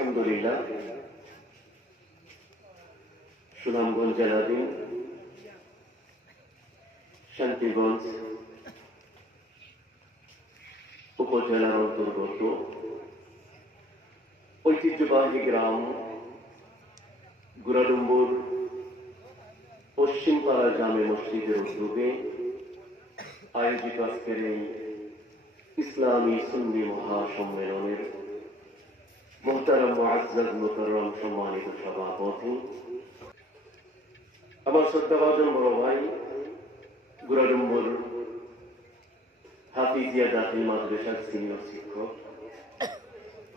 আলহামদুলিল্লাহ সুনামগঞ্জ জেলাধীন শান্তিগঞ্জ উপজেলার অন্তর্গত ঐতিহ্যবাহী গ্রাম গুড়াডুম্বুর পশ্চিমপাড়া জামে মসজিদের উদ্যোগে আয়োজিত আজকের এই ইসলামী সুন্নি মহাসম্মেলনের মোহতারাম মুআজ্জাজ মুকাররম সম্মানিত সভাপতি, আমার শ্রদ্ধাভাজন বড় ভাই গুড়াডুম্বুর হাফিজিয়া দাখিল মাদ্রাসার সিনিয়র শিক্ষক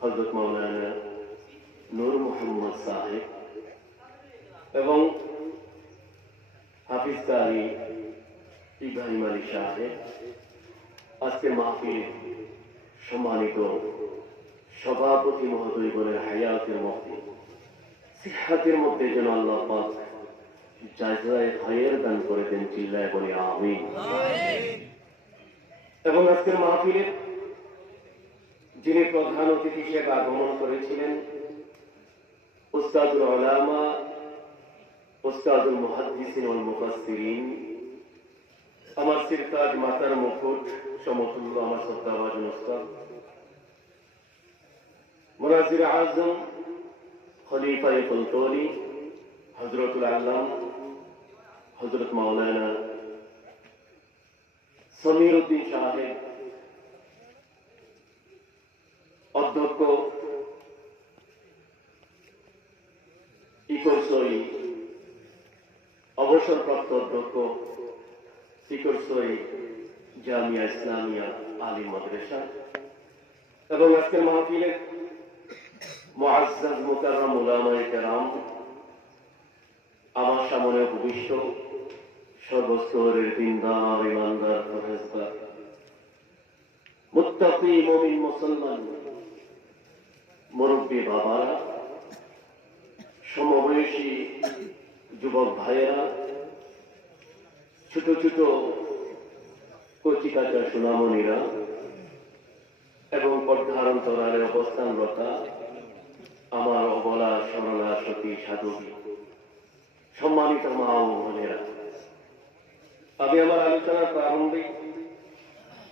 হযরত মাওলানা নূর মোহাম্মদ সাহেব এবং হাফিজ কারি ইব্রাহিম আলী সাহেব, আজকে মাহফিল সম্মানিত সভাপতি মহোদয়গণের হায়াতের মধ্যে সিহাতের মধ্যে যেন আল্লাহ পাক জাযায়ে খায়ের দান করে দেন, চিল্লায় বলি আমিন। এবং আজকের মাহফিলে যিনি প্রধান অতিথি হিসেবে আগমন করেছিলেন উস্তাদুল উলামা উস্তাদুল মুহাদ্দিসিন ওয়াল মুফাসসিরিন, আমার সিরতাজ মাতার মুকুট সমতুল্য আমার শ্রদ্ধাভাজন উস্তাদ মুনাজ্জির আযম খলিফায়ে কুলতলি হযরতুল আল্লাম হযরত মাওলানা সমীর উদ্দিন সাহেব, অধ্যক্ষ ইকরসই অবসরপ্রাপ্ত অধ্যক্ষ ইকরসই জামিয়া ইসলামিয়া আলী মাদ্রাসা এবং আজকের মাহফিলের মুআজ্জাজ মুকাররম উলামায়ে কেরাম, আমার সামনে উপবিষ্ট সর্বস্তরের দিনদার ইমানদার পরহেজগার মুত্তাকি মুমিন মুসলমান মুরব্বী বাবারা, সমবয়সী যুবক ভাইয়েরা, ছোট ছোট কচিকাচা সোনামণিরা এবং পর্দার অন্তরালে অবস্থানরতা আমার অবলা সরলা সতী সাধবী সম্মানিত মা ও বোনেরা, আমি আমার আলোচনার প্রারম্ভিক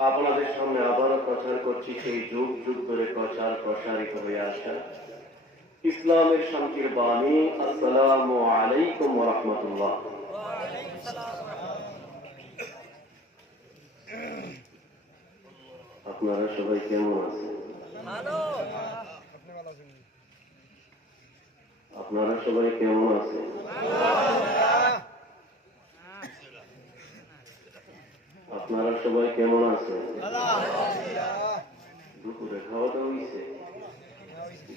আপনাদের সামনে আবারও প্রচার করছি সেই যুগ যুগ ধরে প্রচার প্রসারিত হয়ে আসা ইসলামের শান্তির বাণী। আসসালামু আলাইকুম ওয়া রাহমাতুল্লাহ। আপনারা সবাই কেমন আছেন? আপনারা সবাই কেমন আছেন? আপনারা সবাই কেমন আছেন? দুপুরে খাওয়া দাওয়া হয়েছে?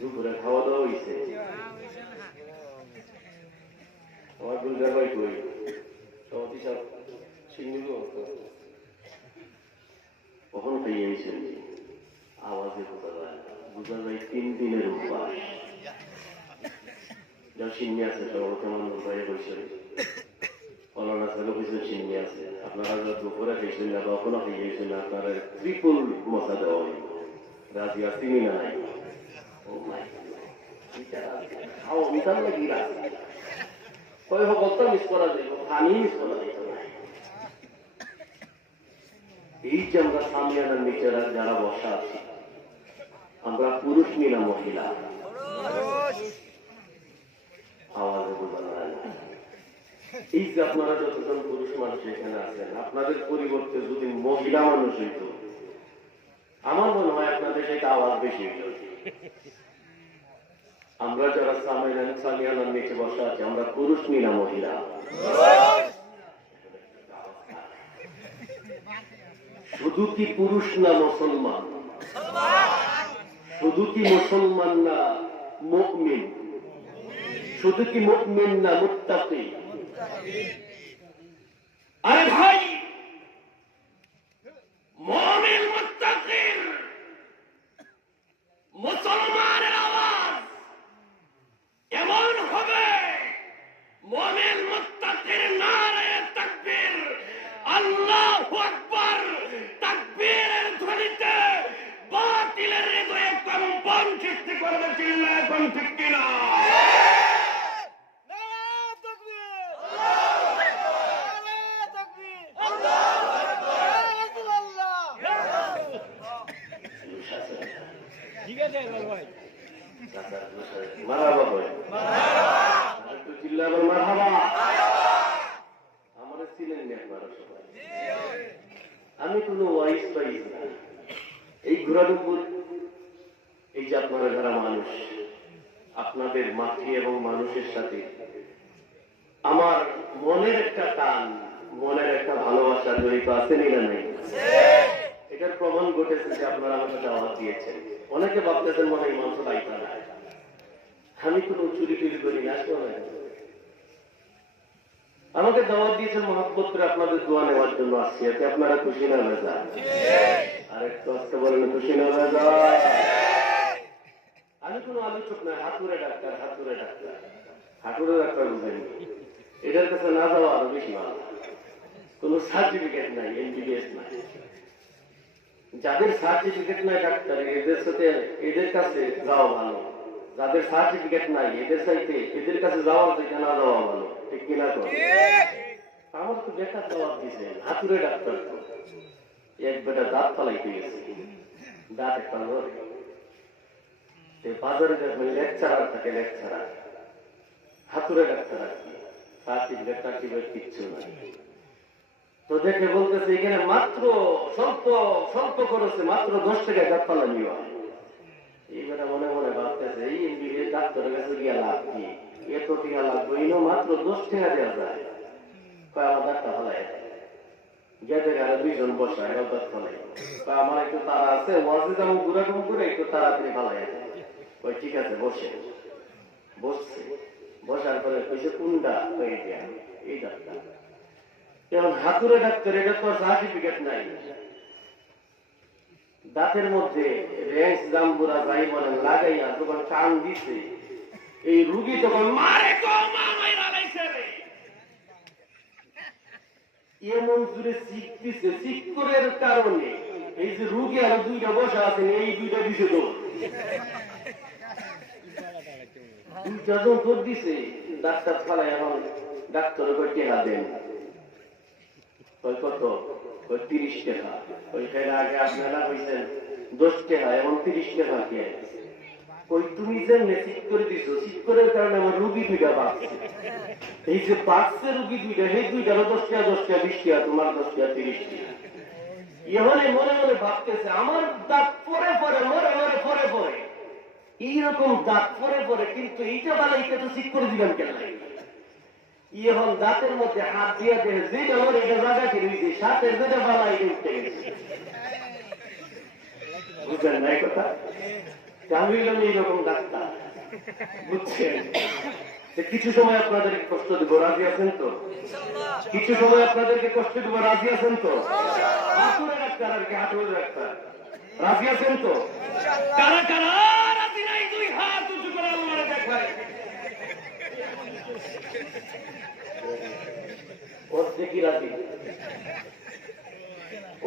দুপুরে খাওয়া দাওয়া হয়েছে? আমার দুর্গা ভাই কই সভাপতি সাহেব সিংহ কখন খাইয়ে এসেছেন? আওয়াজে বোঝা যায় বুঝা যায় 3 দিনের উপবাস। যা সিন্নি আছে সভাপতি আমার ভাই বৈশাখ অনার ছেলে কিছু সিন্নি আছে, আপনারা দুপুরে খেয়েছেন না কখনো খাইয়েছেন না, আপনারা ত্রিপুল মশা দেওয়া হইব। রাজি আসিনি না নাই এই যে আমরা সামনে নিচে যারা বসা আছি, আমরা পুরুষ না মহিলা? আওয়াজে বোঝা যায় না। এই যে আপনারা যতজন পুরুষ মানুষ এখানে আছেন, আপনাদের পরিবর্তে যদি মহিলা মানুষ হইত, আমার মনে হয় আপনাদের সেটা আওয়াজ বেশি হইত। আমরা যারা সামিয়ানার নিচে বসা আছি, আমরা পুরুষ না মহিলা? শুধু কি পুরুষ না মুসলমান? শুধু কি মুসলমান না মুমিন? শুধু কি মুমিন না মুত্তাকি? আরে ভাই, মুমিন মুত্তাকির মুসলমানের আওয়াজ এমন হবে, মুমিন মুত্তাকির নারায়ে তাকবীর, আল্লাহু আকবার, তাকবীরের ধ্বনিতে বাতিলের হৃদয়ে কম্পন সৃষ্টি করবে, চিল্লায় এখন ঠিক কিনা? মারহাবা বলে একটু চিল্লাবেন, মারহাবা। আমার ছিলেন আপনারা সবাই, আমি কোনো ওয়াইস পাইস না। এই ঘোরাডুপুর, এই যে আপনারা যারা মানুষ, আপনাদের মাটি এবং মানুষের সাথে আমার মনের একটা টান, মনের একটা ভালোবাসা জড়িত আছে না নাই? এটার প্রমাণ ঘটেছে যে আপনারা আমাকে দাওয়াত দিয়েছেন। অনেকে ভাবতেছেন মনে হয় মঞ্চ লাইতা না, আমি কোনো চুরি টুরি করি না। আমাকে দাওয়াত দিয়েছেন মহব্বত করে, আপনাদের দোয়া নেওয়ার জন্য আসছি। এতে আপনারা খুশি না ভেজা? আরেকটু আসতে বলেন, খুশি না ভেজা? আমি কোনো আলোচক নয়, হাতুড়ে ডাক্তার, হাতুড়ে ডাক্তার, হাতুড়ে ডাক্তার বুঝেন। এটার কাছে না যাওয়া আরো বেশি ভালো। কোনো সার্টিফিকেট নাই, এমবিবিএস নাই। যাদের সার্টিফিকেট নাই ডাক্তার, এদের কাছে যাওয়া ভালো। যাদের সার্টিফিকেট নাই এদের চাইতে এদের কাছে যাওয়া চাইতে না যাওয়া ভালো, ঠিক কিনা? তো আমার তো বেকার জবাব দিছে, হাতুড়ে ডাক্তার। এক বেটা দাঁত ফালাইতে গেছে, দাঁত একটা ধরে বাজারে দেখবেন লেকচারার থাকে, লেকচারার। হাতুড়ে ডাক্তার আর কি, সার্টিফিকেট টার্টিফিকেট কিচ্ছু নাই। তো দেখে বলতেছে এখানে মাত্র স্বল্প স্বল্প খরচে মাত্র 10 টাকায় দাঁত ফালানি হয়। এইবারে মনে মনে ভাবতেছে এই এমবিবিএস ডাক্তারের কাছে গিয়া লাভ কি, এত টাকা লাগবে, ইনো মাত্র 10 টাকা দেওয়া যায়। আমার দাঁতটা ফালাই গেতে গেলে 2 জন বসা, এরা দাঁত ফালাই। আমার একটু তারা আছে, ওয়াজে যেমন ঘুরাঘুম করে একটু তাড়াতাড়ি ফালাই। ওই ঠিক আছে, বসে। বসছে, বসার পরে কইছে কোনটা? হয়ে গিয়া এই ডাক্তার। এখন হাতুড়ে ডাক্তার, এটা তো সার্টিফিকেট নাই। দাঁতের মধ্যে রেঞ্জ জাম্বুরা যাই বলেন লাগাইয়া যখন টান দিছে, এই রুগী তখন মারে এমন জুড়ে শিখ দিছে, শিক্ষরের কারণে এই যে রুগী আর 2টা বসা আছেন, এই 2টা দিছে তো 2টা জন তোর দিছে। ডাক্তার ফালাই এখন ডাক্তার টেকা দেন, কত? 30 টাকা। ওইখানে আগে আপনারা কইছেন 10 টাকা, এখন 30 টাকা কে? ওই তুমি যে ঠিক করে দিছো, ঠিক করার কারণে আমার রুগী 2টা বাড়ছে। এই যে বাড়ছে রুগী 2টা, সেই 2টারও 10 টাকা 10 টাকা 20 টাকা, তোমার 10 টাকা 30 টাকা। এখানে মনে মনে ভাবতেছে আমার দাঁত পরে পরে মরে মরে পরে পরে, এইরকম দাঁত পরে পরে, কিন্তু এইটা বালা এটা তো ঠিক করে দিলাম কেন? এখন দাঁতের মধ্যে হাত দিয়ে দেয়, যেটা ওর এটা জায়গা কি রয়েছে, সাথে যেটা বালা এটা উঠতে গেছে। বুঝলেন না কথা? আমি এইরকম ডাক্তার, বুঝছেন? কিছু সময় আপনাদেরকে কষ্ট দেব, রাজি আছেন তো? কিছু সময় আপনাদেরকে কষ্ট দেব, রাজি আছেন তো? হাতুড়ে ডাক্তার আর কি, হাতুড়ে ডাক্তার, রাজি আছেন তো? কারা কারা রাজি নাই? 2 হাত উঁচু করে আল্লাহরে দেখায়। ওর দিকে রাজি,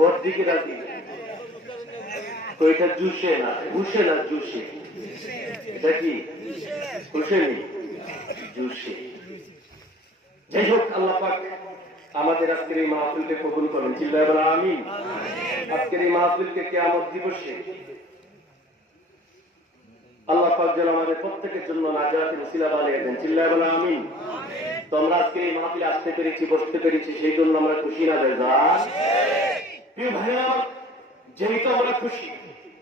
ওর দিকে রাজি। তো এটা জুসে না, ঘুষে না, জুসে। এটা কি ঘুষেনি, জুসে। যাই হোক, আল্লাহ পাক আমাদের আজকের এই মাহফিলকে কবুল করেন, চিল্লায় বলেন আমিন। আজকের এই মাহফিলকে কিয়ামত দিবসে আল্লাহ পাক যেন আমাদের প্রত্যেকের জন্য নাজাতের ওসিলা বানিয়ে দেন, চিল্লায় বলেন আমিন। তো আমরা আজকে এই মাহফিলে আসতে পেরেছি, বসতে পেরেছি, সেই জন্য আমরা খুশি না বেজা? প্রিয় ভাইয়া, যেহেতু আমরা খুশি,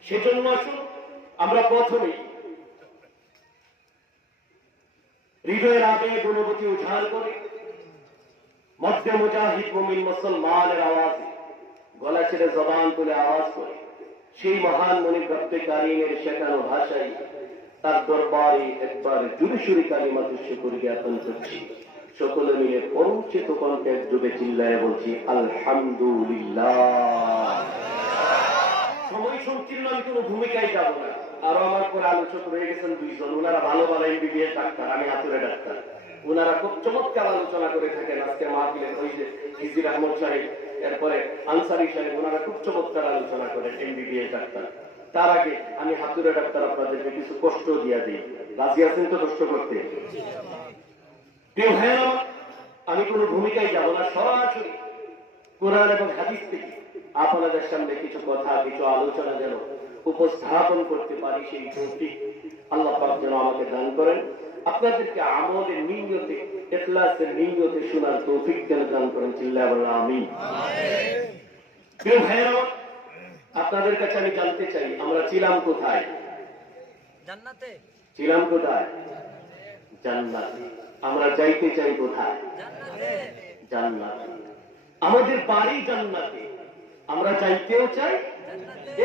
সেজন্য আসুন আমরা প্রথমেই হৃদয়ের আবেগ অনুভূতি উজাড় করে মধ্যে মুজাহিদ মুমিন মুসলমানের আওয়াজে গলা ছেড়ে জবান তুলে আওয়াজ করে সেই মহান মনিব রব্বে কারীমের শেখানো ভাষায় তার দরবারে একবার জুড়ে সুরে কালিমাতুশ শুকর জ্ঞাপন করছি। সকলে মিলে পরিচিত কণ্ঠে একযোগে চিল্লায় বলছি আলহামদুলিল্লাহ। সময় সংকীর্ণ, আমি কোনো ভূমিকায় যাব না। আরো আমার পরে আলোচক রয়ে গেছেন 2 জন, ওনারা ভালো ভালো এমবিবিএস ডাক্তার, আমি হাতুড়ে ডাক্তার। ওনারা খুব চমৎকার আলোচনা করে থাকেন। আজকে মাহফিলে ওই যে হিজির আহমদ সাহেব, এরপরে আনসারি সাহেব, ওনারা খুব চমৎকার আলোচনা করেন, এমবিবিএস ডাক্তার। তার আগে আমি হাতুড়ে ডাক্তার আপনাদেরকে কিছু কষ্ট দিয়া দিই। রাজি আছেন তো কষ্ট করতে? প্রিয় ভাইয়েরা, আমি কোনো ভূমিকায় যাব না, সরাসরি কোরআন এবং হাদিস থেকে আপনাদের সামনে কিছু কথা, কিছু আলোচনা যেন উপস্থাপন করতে পারি, সেই তৌফিক আল্লাহ পাক যেন আমাকে দান করেন। আপনাদেরকে আমলের নিয়তে, ইখলাসের নিয়তে শোনার তৌফিক যেন দান করেন। চিল্লায়া বলেন আমিন। প্রিয় ভাইয়েরা, আপনাদের কাছে আমি জানতে চাই, আমরা ছিলাম কোথায়? জান্নাতে। ছিলাম কোথায়? জান্নাতে। আমরা যাইতে চাই কোথায়? জান্নাতে। জান্নাতে। আমাদের বাড়ি জান্নাতে, আমরা যাইতেও চাই।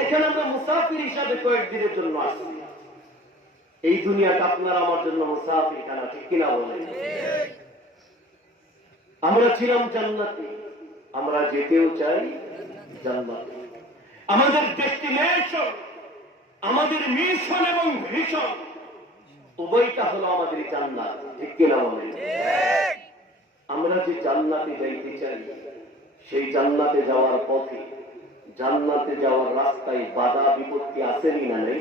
এখানে আমরা মুসাফির হিসাবে কয়েকদিনের জন্য আসছি। এই দুনিয়াটা আপনার আমার জন্য মুসাফির খানা, ঠিক কিনা বলেন? আমরা ছিলাম জান্নাতে, আমরা যেতেও চাই জান্নাতে। আমাদের ডেস্টিনেশন, আমাদের মিশন এবং ভিশন উভয়টা হলো আমাদের জান্নাত, ঠিক কিনা বলেন? আমরা যে জান্নাতে যাইতে চাই, সেই জান্নাতে যাওয়ার পথে, জান্নাতে যাওয়ার রাস্তায় বাধা বিপত্তি আসেনি না নেই?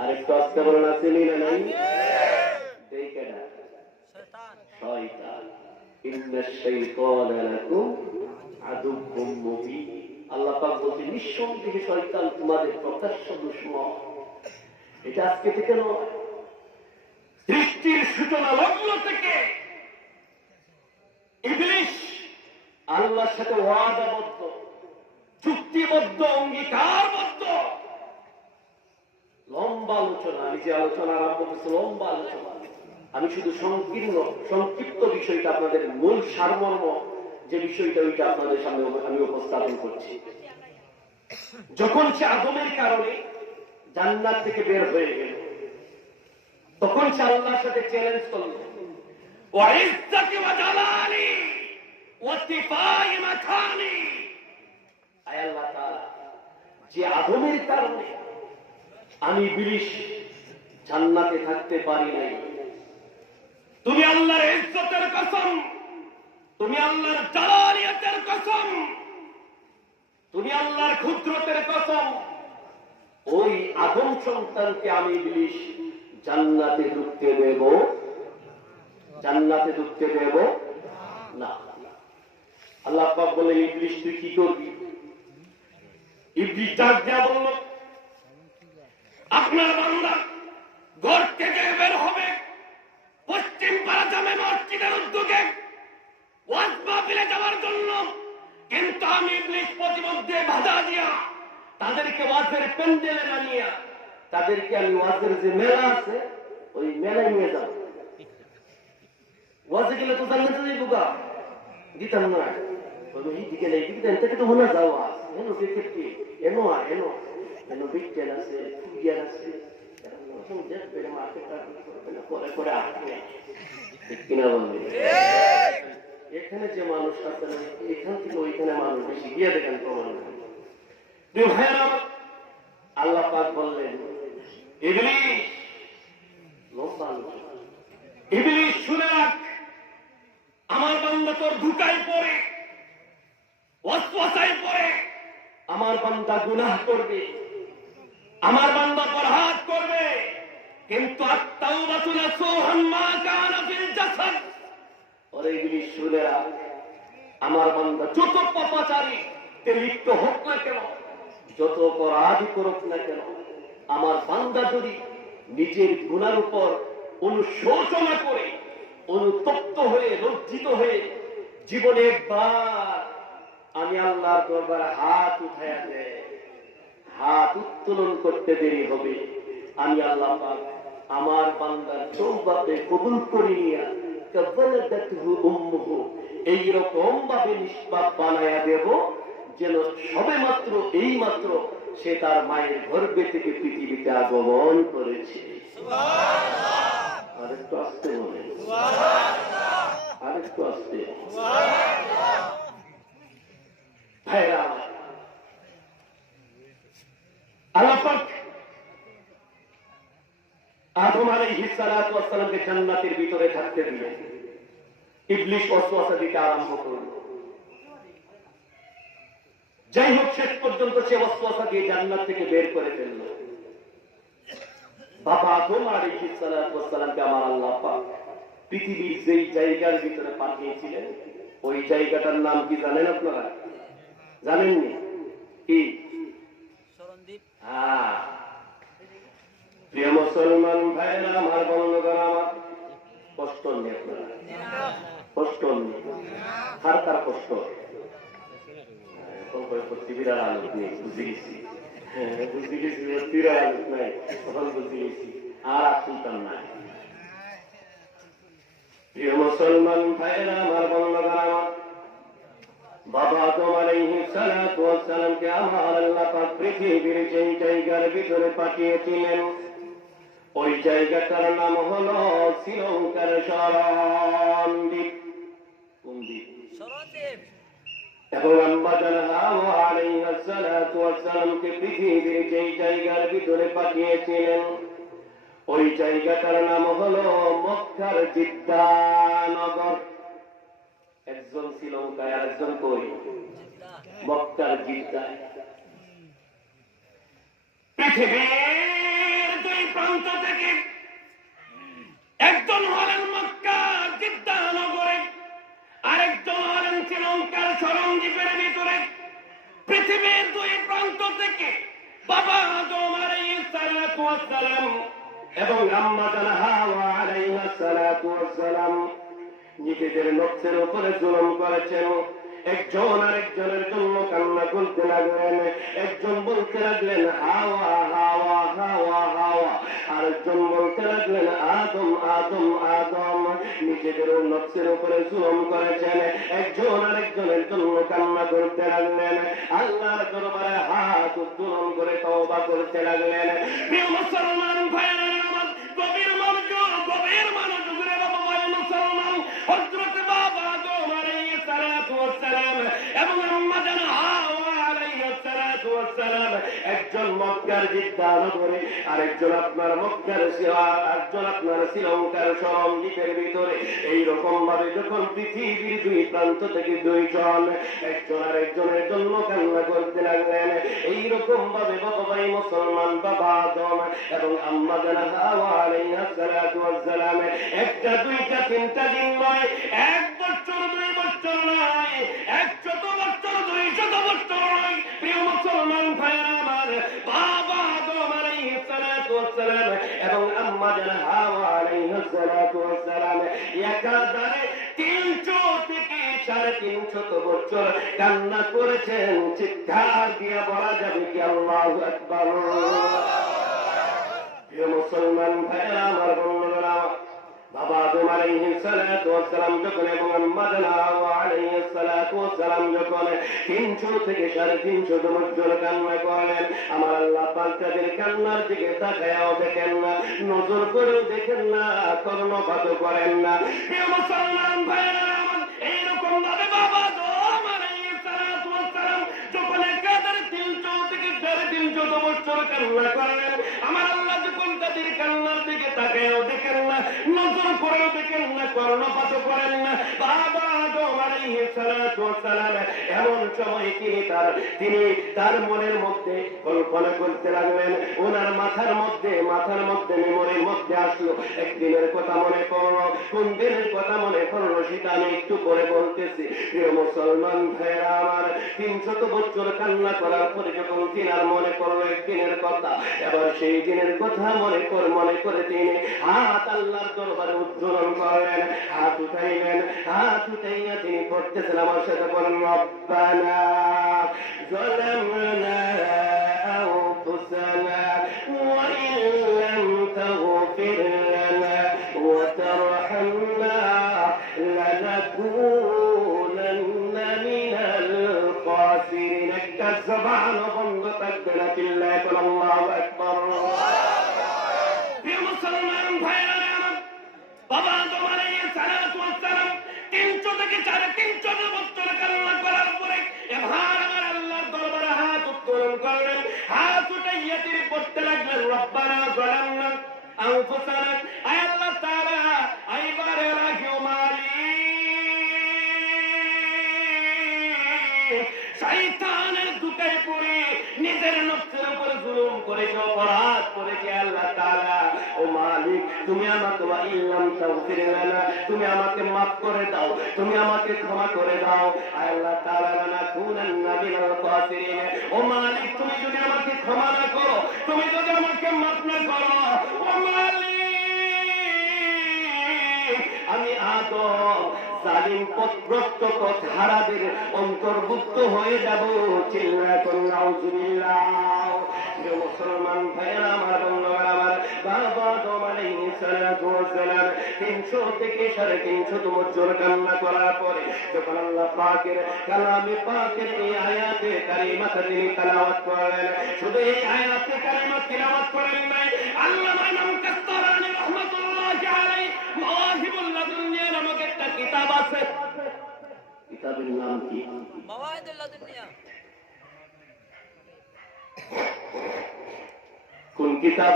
আর একটু আসতে বলেন, আসেনি না নাই? দেখে না শয়তান, ইন্নাশ শাইতানা লাকুম আদুউম মুবিন। আল্লাহ পাক বলছেন, নিঃসন্দেহে শয়তান তোমাদের প্রকাশ্য দুশমন। এটা আজকে থেকে নয়, সৃষ্টির সূচনা লগ্ন থেকে ইবলিস আল্লাহর সাথে ওয়াদাবদ্ধ, চুক্তিবদ্ধ, অঙ্গীকারবদ্ধ। লম্বা আলোচনা, আমি যে আলোচনা আরম্ভ করছি লম্বা আলোচনা। আমি শুধু সংক্ষিপ্ত বিষয়টা, আপনাদের মূল সারমর্ম যে বিষয়টা, ওইটা আপনাদের সামনে আমি উপস্থাপন করছি। যখন সে আদমের কারণে জান্নাত থেকে বের হয়ে গেল, তখন সে আল্লাহর সাথে চ্যালেঞ্জ করল, ওয়াইজ্জাতি ওয়া জালালি ওয়া তিফাই মাকানি। আয় আল্লাহ তাআলা, যে আদমের কারণে আমি ইবলিস জান্নাতে থাকতে পারি নাই, তুমি আল্লাহর ইজ্জতের কসম, তুমি আল্লাহর জালালিয়াতের কসম, তুমি আল্লাহর ক্ষুদ্রতের কসম, ওই আদম সন্তানকে আমি ইবলিস জান্নাতে ঢুকতে দেব, জান্নাতে ঢুকতে দেব না। আল্লাহ পাক বলে, ইবলিস তুই কি করবি? ইবলিস ডাক দেয়া বলল, আপনার বান্দা ঘর থেকে বের হবে পশ্চিম পাড়া জামে মসজিদের উদ্যোগে ওয়াজ মাহফিলে যাওয়ার জন্য, কিন্তু আমি ইবলিস প্রতিমধ্যে বাধা দিয়া তাদেরকে ওয়াজের প্যান্ডেলে বানিয়ে তাদেরকে আমি ওয়াজের যে মেলা আছে ওই মেলায় নিয়ে যাব। ওয়াজে গেলে তো জান্নাতে যাইব গা, দিতাম না। দিকে নেই দিকে দেন থেকে তো মনে যাওয়া এন দেখে এনো আর এনো এনো বিজ্ঞান আছে, ফুটিয়ান আছে, এখানে যে মানুষ আছে না, এখান থেকে ওইখানে মানুষ বেশি, গিয়ে দেখেন প্রমাণ। আল্লাহ পাক বললেন, ইবলিস, লম্বা আলোচনা, ইবলিস শুনে রাখ, আমার বান্দা তোর ধোঁকায় পড়ে, ওয়াসওয়াসায় পড়ে, আমার বান্দা গুনাহ করবে, আমার বান্দা অপরাধ করবে, কিন্তু আত-তাওবাতু নাসুহান মা কানা ফিল জাসাদ। ওরে ইবলিস শুনে রাখ, আমার বান্দা যত পাপাচারী লিপ্ত হোক না কেন, যত অপরাধী করুক না কেন, আমার বান্দা যদি নিজের গুনার উপর অনুশোচনা করে, অনুতপ্ত হয়ে, লজ্জিত হয়ে জীবনে একবার আমি আল্লাহর দরবারে হাত উঠায়া দেয়, হাত উত্তোলন করতে দেরি হবে, আমি আল্লাহ পাক আমার বান্দার তওবাকে কবুল করে নিয়া কাবালাদাতহু উম্মুহু এইরকম ভাবে নিষ্পাপ বানায়া দেব, যেন সবে মাত্র এই মাত্র সে তার মায়ের গর্ভে থেকে পৃথিবীতে আগমন করেছে। সুবহানাল্লাহ। আরেকটু আসতে বলেন, সুবহানাল্লাহ। আরেকটু আসতে, সুবহানাল্লাহ। ভাইরা, আল্লাহ পাক আদম আলাইহিস সালাতু ওয়াস সালামকে জান্নাতের ভিতরে থাকতে দিলেন। ইবলিস ওয়াসওয়াসা দিতে আরম্ভ করল। যাই হোক, শেষ পর্যন্ত সে ওয়াসওয়াসা দিয়ে জান্নাত থেকে বের করে ফেললো। বাবা আদম আলাইহিস সালাতু ওয়াস সালামকে আমার আল্লাহ পাক পৃথিবীর যেই জায়গার ভিতরে পাঠিয়েছিলেন, ওই জায়গাটার নাম কি জানেন আপনারা? জানেননি? কি? শরণদ্বীপ। হ্যাঁ, প্রিয় মুসলমান ভাইরা আমার, বন্ধুগণ আমার, কষ্ট নেই আপনারা, কষ্ট নেই, কার কার কষ্ট? এখন করে পৃথিবীর আলোক নেই, বুঝে গেছি, বুঝে গেছি, পৃথিবীর আলোক নাই, তখন বুঝে গেছি, আর আসুনতাম নাই। প্রিয় মুসলমান ভাইরা আমার, বন্ধুগণ আমার, বাবা আদম আলাইহিস সালাতু ওয়াস সালামকে আমার আল্লাহ পাক পৃথিবীর যেই জায়গার ভিতরে পাঠিয়েছিলেন, ওই জায়গাটার নাম হলো শ্রীলঙ্কার শরণদ্বীপ। কোন দ্বীপ? শরণদ্বীপ। এবং আম্মা জান হাওয়া আলাইহিস সালাতু ওয়াস সালামকে পৃথিবীর যেই জায়গার ভিতরে পাঠিয়েছিলেন, ওই জায়গাটার নাম হলো মক্কার জিদ্দানগর। একজন শ্রীলঙ্কায় আর একজন কই? মক্কার জিদ্দায়। পৃথিবীর দুই প্রান্ত থেকে একজন হলেন মক্কার জিদ্দানগরে, আরেকজন হলেন শ্রীলঙ্কার শরণদ্বীপের ভিতরে। পৃথিবীর দুই প্রান্ত থেকে বাবা আদম আলাইহিস সালাতু ওয়াস সালাম এবং আম্মা জান হাওয়া আলাইহিস সালাতু ওয়াস সালাম নিজেদের নফসের উপরে জুলুম করেছেন। একজন আরেকজনের জন্য কান্না করতে লাগলেন। একজন বলতে লাগলেন হাওয়া হাওয়া হাওয়া হাওয়া, আরেকজন বলতে লাগলেন আদম আদম আদম। নিজেদের নফসের উপরে জুলুম করেছেন, একজন আরেকজনের জন্য কান্না করতে লাগলেন। আল্লাহর দরবারে হাত উত্তোলন করে তওবা করতে লাগলেন। প্রিয় মুসলমান ভাইরা আমার, গভীর মনোযোগ, গভীর মনোযোগ রে বাবা ভাই মুসলমান। হযরত বাবা আদম আলাইহিস সালাতু ওয়াস সালাম এবং আম্মা জান হাওয়া আলাইহিস সালাতু ওয়াস সালাম একজন মক্কার জিদ্দানগরে, আরেকজন আপনার মক্কার একজন আপনার শ্রীলঙ্কার শরণদ্বীপের ভিতরে। এইরকম ভাবে যখন পৃথিবীর দুই প্রান্ত থেকে দুইজন একজন আরেকজনের জন্য কান্না করতে লাগলেন, এইরকম ভাবে বাবা ভাই মুসলমান বাবা আদম এবং আম্মা জান হাওয়া আলাইহিস সালাতু ওয়াস সালাম একটা দুইটা তিনটা দিন নয়, 1 বছর 2 বছর নয়, 100 বছর 200 বছর নয়। প্রিয় মুসলমান ভাইরা আমার, বাবা আদম আলাইহিস সালাতু ওয়াস সালাম এবং আম্মা জান হাওয়া আলাইহিস সালাতু ওয়াস সালাম একাধারে 300 থেকে 350 বছর কান্না করেছেন। চিৎকার দিয়ে বলা যাবে কি আল্লাহু আকবার? প্রিয় মুসলমান ভাইরা আমার, বন্ধুরা, বাবা আদম আলাইহিস সালাতু ওয়াস সালাম যখন এবং আম্মা জান হাওয়া আলাইহিস সালাতু ওয়াস সালাম যখন 300 থেকে 350 বছর কান্না করলেন, আমার আল্লাহ পাক তাদের কান্নার দিকে তাকায়াও দেখেন না, নজর করেও দেখেন না, কর্ণপাত করেন না। প্রিয় মুসলমান ভাইরা আমার, এইরকম ভাবে বাবা আদম আলাইহিস সালাতু ওয়াস সালাম যখন একাধারে 300 থেকে 350 বছর কান্না করলেন, আমার আল্লাহ যখন তাদের কান্নার দিকে তাকায়াও দেখেন না, নজর করেও দেখেন না, কর্ণপাত করেন না। বাবা আদম আলাইহিস সালাতু ওয়াস সালাম এমন সময় তিনি তার মনের মধ্যে কল্পনা করতে লাগলেন। ওনার মাথার মধ্যে মেমোরির মধ্যে আসলো, একদিনের কথা মনে পড়লো। কোন দিনের কথা মনে পড়লো সেটা আমি একটু পরে বলতেছি। প্রিয় মুসলমান ভাইরা আমার, 300 বছর কান্না করার পরে যখন তিনার মনে পড়লো একদিনের কথা, এবার সেই দিনের কথা মনে করে তিনি হাত আল্লাহর দরবারে উত্তোলন করলেন, হাত উঠাইলেন। হাত উঠাইয়া তিনি পড়তেছেন, আমার সাথে বলেন, রব্বানা যালামনা আনফুসানা ওয়া ইন লাম তাগফির লানা ওয়া তারহামনা লানাকুনান্না মিনাল খাসিরিন। একটা জবান বন্ধ থাকবে না, চিল্লায় বলেন আল্লাহু আকবার। প্রিয় মুসলমান ভাইরা আমার, বাবা আদম আলাইহিস সালাতু ওয়াস সালাম 300 থেকে 350 বছর কান্না করার পরে এবার আমার আল্লাহর দরবারে হাত উত্তোলন করলেন। হাত উঠাইয়া তিনি পড়তে লাগলেন, রব্বানা যালামনা আনফুসানা, আয় আল্লাহ তাআলা আইবারে রাখিও মালিক, শয়তানের ও মালিক তুমি আমাকে ওয়া ইল্লাম তাগফির লানা তুমি আমাকে মাফ করে দাও, তুমি আমাকে ক্ষমা করে দাও। আয় আল্লাহ তাআলা লানাকুনান্না মিনাল খাসিরিন। ও মালিক তুমি যদি আমাকে ক্ষমা না করো, তুমি যদি আমাকে মাফ না করো, ও মালিক আমি আদম জালিম পথভ্রষ্ট পথহারাদের অন্তর্ভুক্ত হয়ে যাব। চিল্লা করে নাউজুবিল্লাহ। প্রিয় মুসলমান ভাইয়েরা আমার, বন্ধুরা আমার, বাবা আদম আলাইহিস সালাতু ওয়াস সালাম 300 থেকে 350 বছর কান্না করার পরে যখন আল্লাহ পাকের কালামে পাকের এই আয়াতে কারিমাটা তিনি তেলাওয়াত করলেন, শুধু এই আয়াতে কারিমা তেলাওয়াত করেন নাই, আল্লামা ইমাম কাসতালানী রাহমাতুল্লাহি আলাইহি মাওয়াহিবুল লাদুনিয়া নামক একটা কিতাব আছে। কিতাবের নাম কি? মাওয়াহিদুল লাদুনিয়া। কোন কিতাব?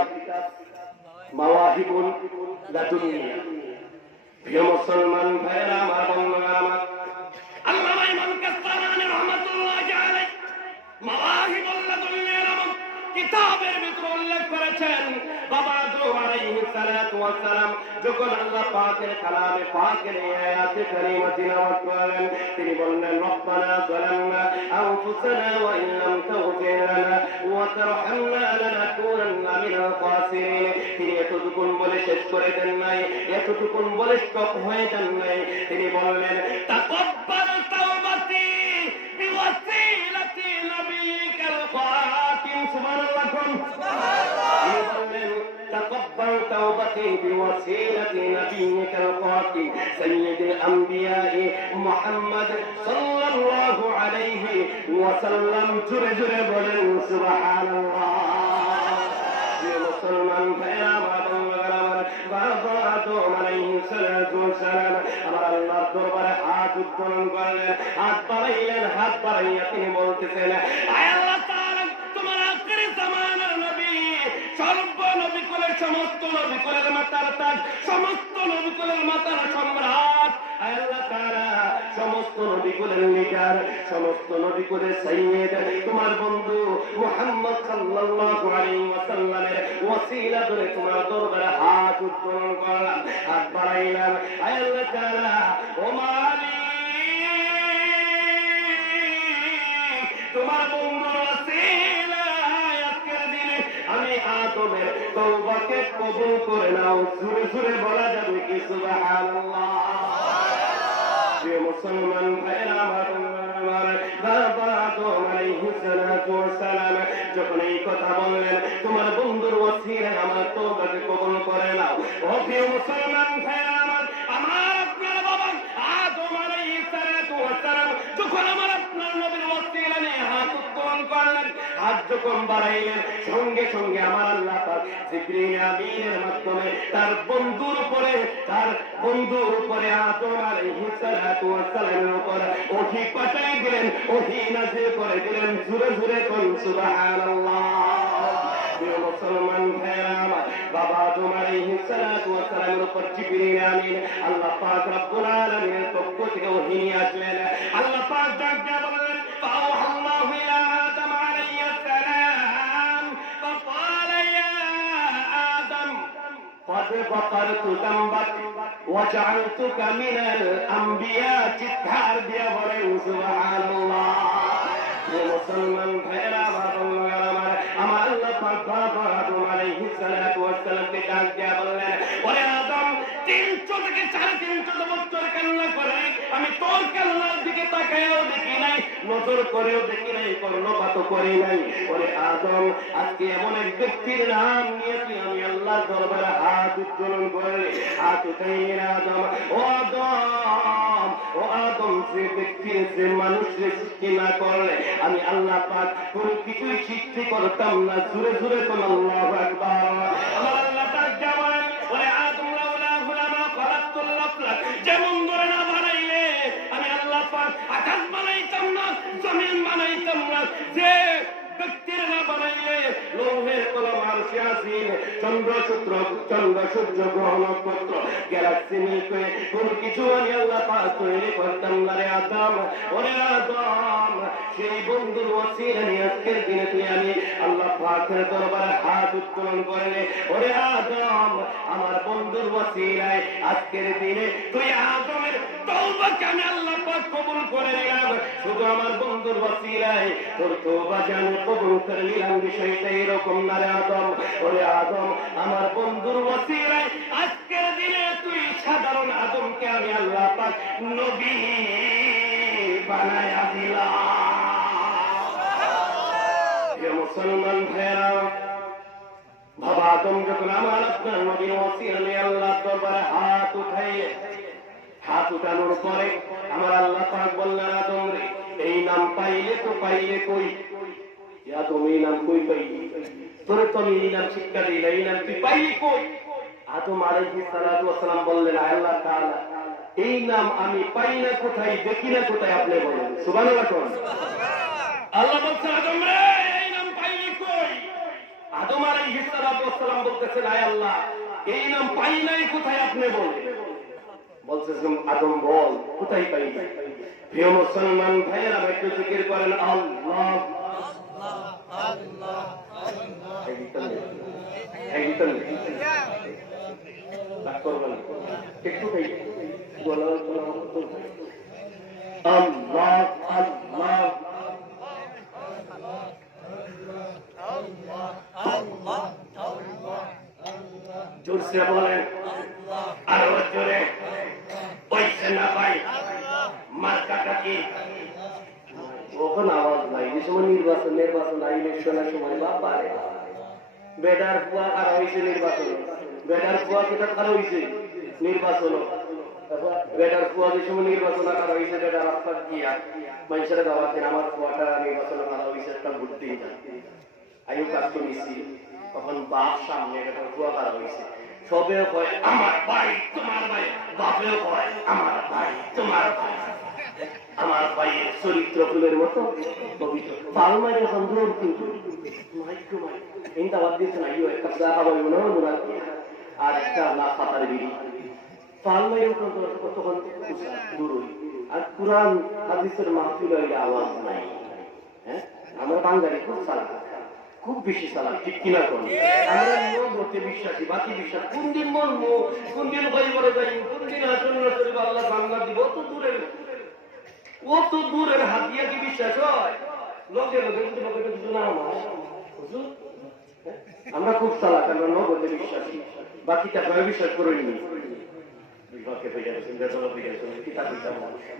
মাওয়াহিবুল লাদুনিয়া। প্রিয় মুসলমান ভাইয়েরা আমার, বন্ধুরা আমার, আল্লামা ইমাম কাসতালানী রাহমাতুল্লাহি আলাইহি মাওয়াহিবুল লাদুনিয়া নামক কিতাবের ভিতরে উল্লেখ করেছেন, বাবা আদম আলাইহিস সালাতু ওয়াস সালাম যখন আল্লাহ পাকের কালামে পাকের এই আয়াতে কারিমা তিলাওয়াত করেন, তিনি বললেন রব্বানা যালামনা আনফুসানা ওয়া ইল্লাম তাগফির লানা ওয়া তারহামনা লানাকুনান্না মিনাল খাসিরিন। তিনি এতটুকুন বলে শেষ করে দেন নাই, এতটুকুন বলে স্টপ হয়ে যান নাই, তিনি বললেন তাকাব্বাল তাওবাতি বিওয়াসিলাতি নবিয়িকাল খাতিম। সুবহানাল্লাহ। تقبل توبتي بوسيلة نبيك القاتل سيد الأنبياء محمد صلى الله عليه وسلم. جرى جرى بولن سبحان الله. মুসলমান ভাইরা আমার, বাবা আদম আলাইহিস সালাতু ওয়াস সালাম আমার আল্লাহর দরবারে হাত উত্তোলন করলেন, হাত বাড়াইলেন, হাত বাড়াইয়া তিনি বলতেছেন আয় আল্লাহ তাআলা তোমার আখির জামানার নবী, সর্ব নবী কুলের সমস্ত নবী কুলের মাতার তাজ, সমস্ত নবী কুলের মাতার সম্রাট, আয় আল্লাহ তাআলা সমস্ত নবী কুলের লিডার, সমস্ত নবী কুলের সাইয়্যিদ তোমার বন্ধু মুহাম্মদ সাল্লাল্লাহু আলাইহি ওয়াসাল্লামের ওসিলা ধরে তোমার দরবারে হাত উত্তোলন করলাম, হাত বাড়াইলাম। আয় আল্লাহ তাআলা ও মালিক তোমার বন্ধুর ওসিলায় আজকের দিনে আমি আদমের তওবাকে কবুল করে নাও। জোরে জোরে বলা যাবে কি সুবহানাল্লাহ। প্রিয় মুসলমান ভাইরা আমার, বাবা আদম আলাইহিস সালাতু ওয়াস সালাম যখন এই কথা বললেন তোমার বন্ধুর ওসিলায় আমার তওবাকে কবুল করে নাও। ও প্রিয় মুসলমান ভাইরা আমার, আমার আপনার বাবা আদম আলাইহিস সালাতু ওয়াস সালাম যখন আমার আপনার নবীর ওসিলা নিয়ে হাত উত্তোলন করলেন, হাত যখন বাড়াইলেন, সঙ্গে সঙ্গে আমার আল্লাহ পাক জিবরিল আমিনের মাধ্যমে তার বন্ধুর উপরে আদম আলাইহিস সালাতু ওয়াস সালামের উপর ওহী পাঠাই দিলেন, ওহী নাযিল করে দিলেন। জোরে জোরে কোন সুবহানাল্লাহ। প্রিয় মুসলমান ভাইরা আমার, বাবা আদম আলাইহিস সালাতু ওয়াস সালামের উপর জিবরিল আমিন আল্লাহ পাক রব্বুল আলামিনের পক্ষ থেকে ওহী নিয়ে আসলেন। আল্লাহ পাক ডাক দিয়ে বললেন ফাআল্লাহু ইলা আদম আলাইহিস সালাম فقال يا آدم قد غفرت ذنبك وجعلتك من الأنبياء. চিৎকার দিয়ে বলেন সুবহানাল্লাহ। মুসলমান ভাইরা আমার, আমার আল্লাহ পাক বাবা আদম আলাইহিস সালাতু ওয়াস সালামকে ডাক দিয়ে বললেন ওরে আদম 300 থেকে 350 বছর কান্না করে আমি তোর কান্নার দিকে তাকায়ও দেখি নাই, নজর করেও দেখি নাই, কর্ণপাত করি নাই। ওরে আদম আজকে এমন এক ব্যক্তির নাম নিয়ে তুই আমি আল্লাহর দরবারে হাত উত্তোলন করে হাত উঠাই আদম, ও আদম, ও আদম, যে ব্যক্তির যে মানুষের সৃষ্টি না করলে আমি আল্লাহ পাক কোন কিছুই সৃষ্টি করতাম না। জোরে জোরে কোন আল্লাহু আকবার। আমার আল্লাহ পাক জানেন ওরে আদম লাউলা গুলামা খালাকতুল লাফলাক, যেমন ধরে না বানাইলে আমি আল্লাহ পাক আকাশ বানাইতাম না, জমিন বানাইতাম না, যে ব্যক্তির না বানাইলে লৌহের কলম আরশে আসিল, চন্দ্র সূর্য গ্রহ নক্ষত্র গ্যালাক্সি মিল্কি কোন কিছু আমি আল্লাহ পাক তৈরি করতাম না রে আদম। ওরে আদম সেই বন্ধুর ওসিলা নিয়ে আজকের দিনে তুই আমি আল্লাহ পাকের দরবারে হাত উত্তোলন করে ওরে আদম আমার বন্ধুর ওসিলায় আজকের দিনে তুই আদমের তওবাকে আমি আল্লাহ পাক কবুল করে নিলাম। শুধু আমার বন্ধুর ওসিলায় তোর তওবাকে আমি কবুল করে নিলাম। বিষয়টা এরকম না রে আদম, ওরে আদম আমার বন্ধুর ওসিলায় আজকের দিনে তুই সাধারণ আদমকে আমি আল্লাহ পাক নবী বানায়া দিলাম। মুসলমান ভাইরা, বাবা আদম যখন আমার আপনার নবীর ওসিলা নিয়ে আল্লাহ দরবারে হাত উঠানোর পরে আমার আল্লাহ পাক বললেন, আদম রে এই নাম পাইলে তো পাইলে কই, আদম এই নাম কই পাইলি, তোরে তো আমি এই নাম শিক্ষা দিই না, এই নাম তুই পাইলি কই? আদম আলাইহিস সালাতু ওয়াস সালাম বললেন, আল্লাহ তাআলা এই নাম আমি পাই না কোথায়, দেখি না কোথায়, আপনি বলেন সুবহানাল্লাহ। আল্লাহ বলছেন, আদম রে এই নাম পাইলি কই? আদম আলাইহিস সালাতু ওয়াস সালাম বলতেছেন, আয় আল্লাহ এই নাম পাই নাই কোথায়, আপনি বলেন। বলতেছেন, আদম বল কোথায় পাই? প্রিয় মুসলমান ভাইয়েরা একটু জিকির করেন আল্লাহ আল্লাহ আল্লাহ। একটু আল্লাহ আল্লাহ জোরসে বলেন, আরো জোরে। ওইসে না ভাই মার্কাটা কি? ওখানে আওয়াজ নাই। যে সময় নির্বাচন ইলেকশনের সময় বাবা বেটার ফুয়া খারাপ হয়েছে নির্বাচন, বেটার ফুয়া কেটা খারাপ হয়েছে নির্বাচন, বেটার ফুয়া যে সময় নির্বাচন খারাপ হয়েছে বেটার রাস্তা গিয়া মানুষেরা দাওয়াত দেন, আমার ফুয়াটা নির্বাচন খারাপ হয়েছে একটা ভোট দিন না, আয়ু কাজ তো নিছি। তখন বাপ সামনে বেটার ফুয়া খারাপ হয়েছে, সবেও কয় আমার ভাই তোমার ভাই, বাপেও কয় আমার ভাই তোমার ভাই। আমার ভাইয়ের চরিত্র ফুলের মতো পবিত্র। পালমাইয়ের সন্দেহ কিন্তু ইন্টাবাদ দিয়েছে না, ইউ একটা চা খাবার মনে হয় মোরা আর একটা না পাতার বিড়ি। পালমাইয়ের তখন দূরই আর কোরআন হাদিসের মাহফিল হইলে আওয়াজ নাই। হ্যাঁ, আমরা বাঙালি খুব চালাক, খুব বেশি চালাক, ঠিক কিনা কোন? আমরা নিয়ম করতে বিশ্বাসী, বাকি বিশ্বাস কোন দিন মরবো, কোন দিন বই বলে যাই, কোন দিন হাসন আল্লাহ বাংলা দিব, অত দূরের হাত দিয়ে কি বিশ্বাস হয়? লোকে লোকে কিছু না। আমরা খুব চালাক, আমরা নগদে বিশ্বাসী, বাকিটা আপনারা বিশ্বাস করেননি।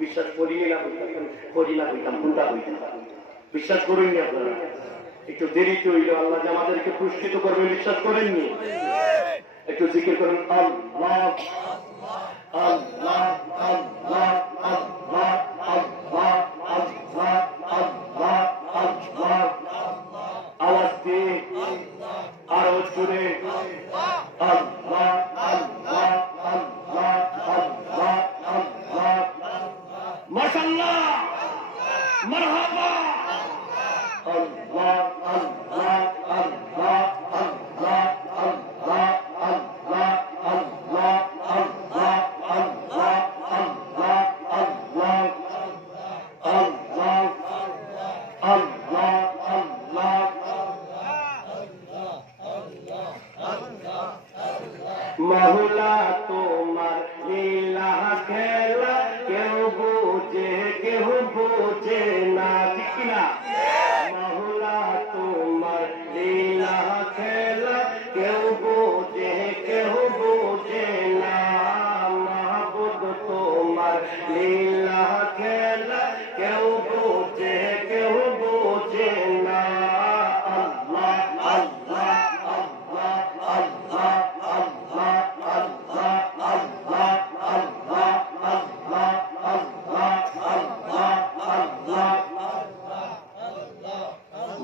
বিশ্বাস করিনি না করি না হইতাম, কোনটা হইতাম বিশ্বাস করেননি আপনারা? একটু দেরিতে হইল আল্লাহ যে আমাদেরকে পুরস্কৃত করবে, বিশ্বাস করেননি? একটু জিকির করেন আল্লাহ আল্লাহ আল্লাহ আল্লাহ আল্লাহ আল্লাহ আল্লাহ আল্লাহ। আওয়াজ দিয়ে আরো জোরে আল্লাহ আল্লাহ আল্লাহ আল্লাহ আল্লাহ। মাশাআল্লাহ, মারহাবা। আল্লাহ আল্লাহ আল্লাহ আল্লাহ আল্লাহ আল্লাহ আল্লাহ আল্লাহ আল্লাহ আল্লাহ আল্লাহ আল্লাহ আল্লাহ আল্লাহ। মহুলা তোমার লীলা খেলা কেউ বোঝে কেউ বোঝে না, ঠিক না? মহুলা তোমার লীলা খেলা কেউ বোঝে কেউ বোঝে না, মাহবুব তোমার লীলা খেলা কেউ বোঝে কেউ বোঝে না। আল্লাহ আল্লাহ আল্লাহ আল্লাহ আল্লাহ আল্লাহ আল্লাহ আল্লাহ আল্লাহ আল্লাহ আল্লাহ আল্লাহ।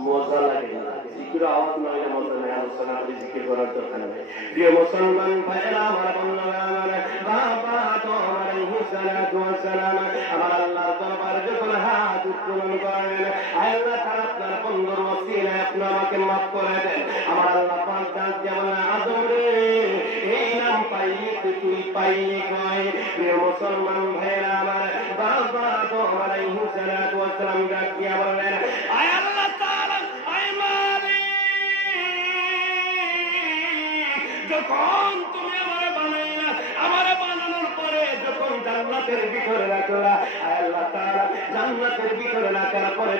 মজা লাগে না? জিকির আওয়াজ নইলে মজা নেই, আলোচনা করে জিকির করার দরকার নেই। প্রিয় মুসলমান ভাইয়েরা, আমার বন্ধুরা, আমার বাবা আদম আলাইহিস সালাতু ওয়াস সালাম আমার আল্লাহর দরবারে যখন হাত উত্তোলন করেন, আল্লাহ তাআলা আপনার বন্ধুর ওসিলায় আপনি আমাকে মাফ করে দেন। আমার আল্লাহ পাক ডাক দিয়ে বলেন, আদম রে এই নাম পাইলি তুই পাইলি কয়? প্রিয় মুসলমান ভাইয়েরা, আমার বাবা আদম আলাইহিস সালাতু ওয়াস সালাম ডাক দিয়ে বললেন, আয় আল্লাহ তাআলা, আয় মালিক, যখন তুমি আমারে বানাইলা, আমারে বানানোর পরে যখন জান্নাতের ভিতরে রাখলা, আল্লাহ তাআলা জান্নাতের ভিতরে রাখার পরে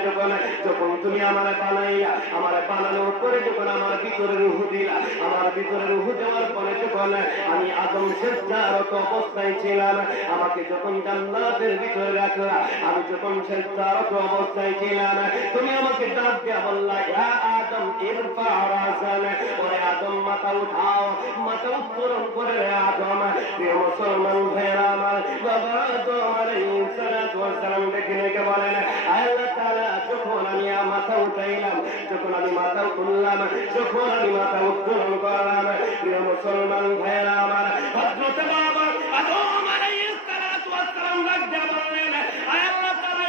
যখন তুমি আমারে বানাইলা, আমারে বানানোর পরে যখন আমার ভিতরে রূহ দিলা, আমার ভিতরে রূহ দেওয়ার পরে যখন আমি আদম সেজদারত অবস্থায় ছিলাম, আমাকে যখন জান্নাতের ভিতরে রাখলা, আমি যখন সেজদারত অবস্থায় ছিলাম, তুমি আমাকে ডাক দিয়া বললা, ইয়া আদম ইরফা রাসান, ওরে আদম মাথা উঠাও, মাথা উত্তোলন করে রে আদম। প্রিয় মুসলমান ভাইরা আমার, বাবা আদম আলাইহিস সালাতু ওয়াস সালাম ডেকে বলেন, আল্লাহ তাআলা যখন আমি মাথা উঠাইলাম, যখন আমি মাথা তুললাম, যখন আমি মাথা উত্তোলন করলাম, প্রিয় মুসলমান ভাইরা আমার, হযরত বাবা আদম আলাইহিস সালাতু ওয়াস সালাম ডাক দিয়া বললেন, আল্লাহ তাআলা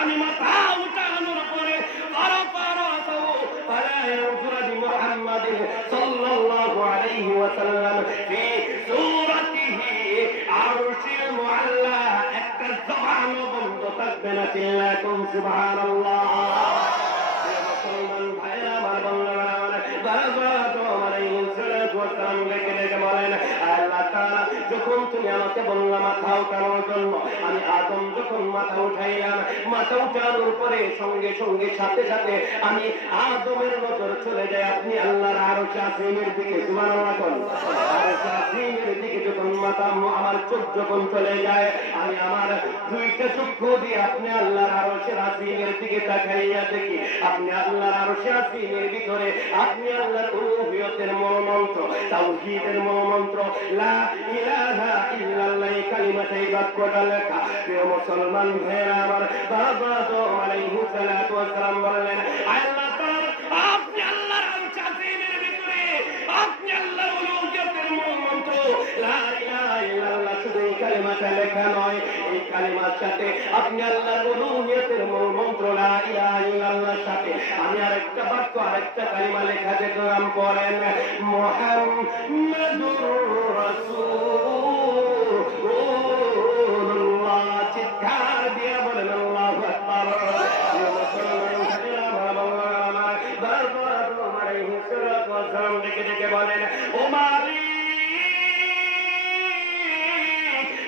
আমি মাথা উঠানোর পরে محمد صلى الله عليه وسلم في سورته عرش المعلى الزبان بند تكبنة لكم سبحان الله যখন তুমি আমাকে বললা মাথা উঠানোর জন্য, আমি আদম যখন মাথা উঠাইলাম, মাথা উঠানোর পরে সঙ্গে সঙ্গে সাথে সাথে আমি আদমের নজর চলে যায় আপনি আল্লাহর আরশ আসীমের দিকে। সুবহানাল্লাহ বলেন। আরশ আসীমের দিকে যখন মাথা আমার চোখ যখন চলে যায়, আমি আমার দুইটা চক্ষু দিয়ে আপনি আল্লাহর আরশ আসীমের দিকে তাকাইয়া দেখি আপনি আল্লাহর আরশ আসীমের ভিতরে আপনি আল্লাহর উলুহিয়তের মূলমন্ত্র, তাওহীদের মূলমন্ত্র লা ইলাহা ইল্লাল্লাহ কালিমাটাই বাক্যটা লেখা। প্রিয় মুসলমান ভাইরা আমার, বাবা আদম আলাইহিস সালাতু ওয়াস সালাম বললেন, আল্লাহ তাআলা আপনি আল্লাহর আরশ আসীমের ভিতরে আপনি আল্লাহর উলুহিয়তের মূলমন্ত্র লা ইলাহা ইল্লাল্লাহ শুধু এই কালিমাটা লেখা নয়, এই কালিমার সাথে আপনি আল্লাহর উলুহিয়তের মূলমন্ত্র লা ইলাহা ইল্লাল্লাহর সাথে আমি আরেকটা বাক্য আরেকটা কালিমা লেখা দেখলাম, পড়েন মুহাম্মাদুর রাসূলুল্লাহ। চিৎকার দিয়ে বলেন আল্লাহু আকবার। ডেকে বলেন, ও মালিক,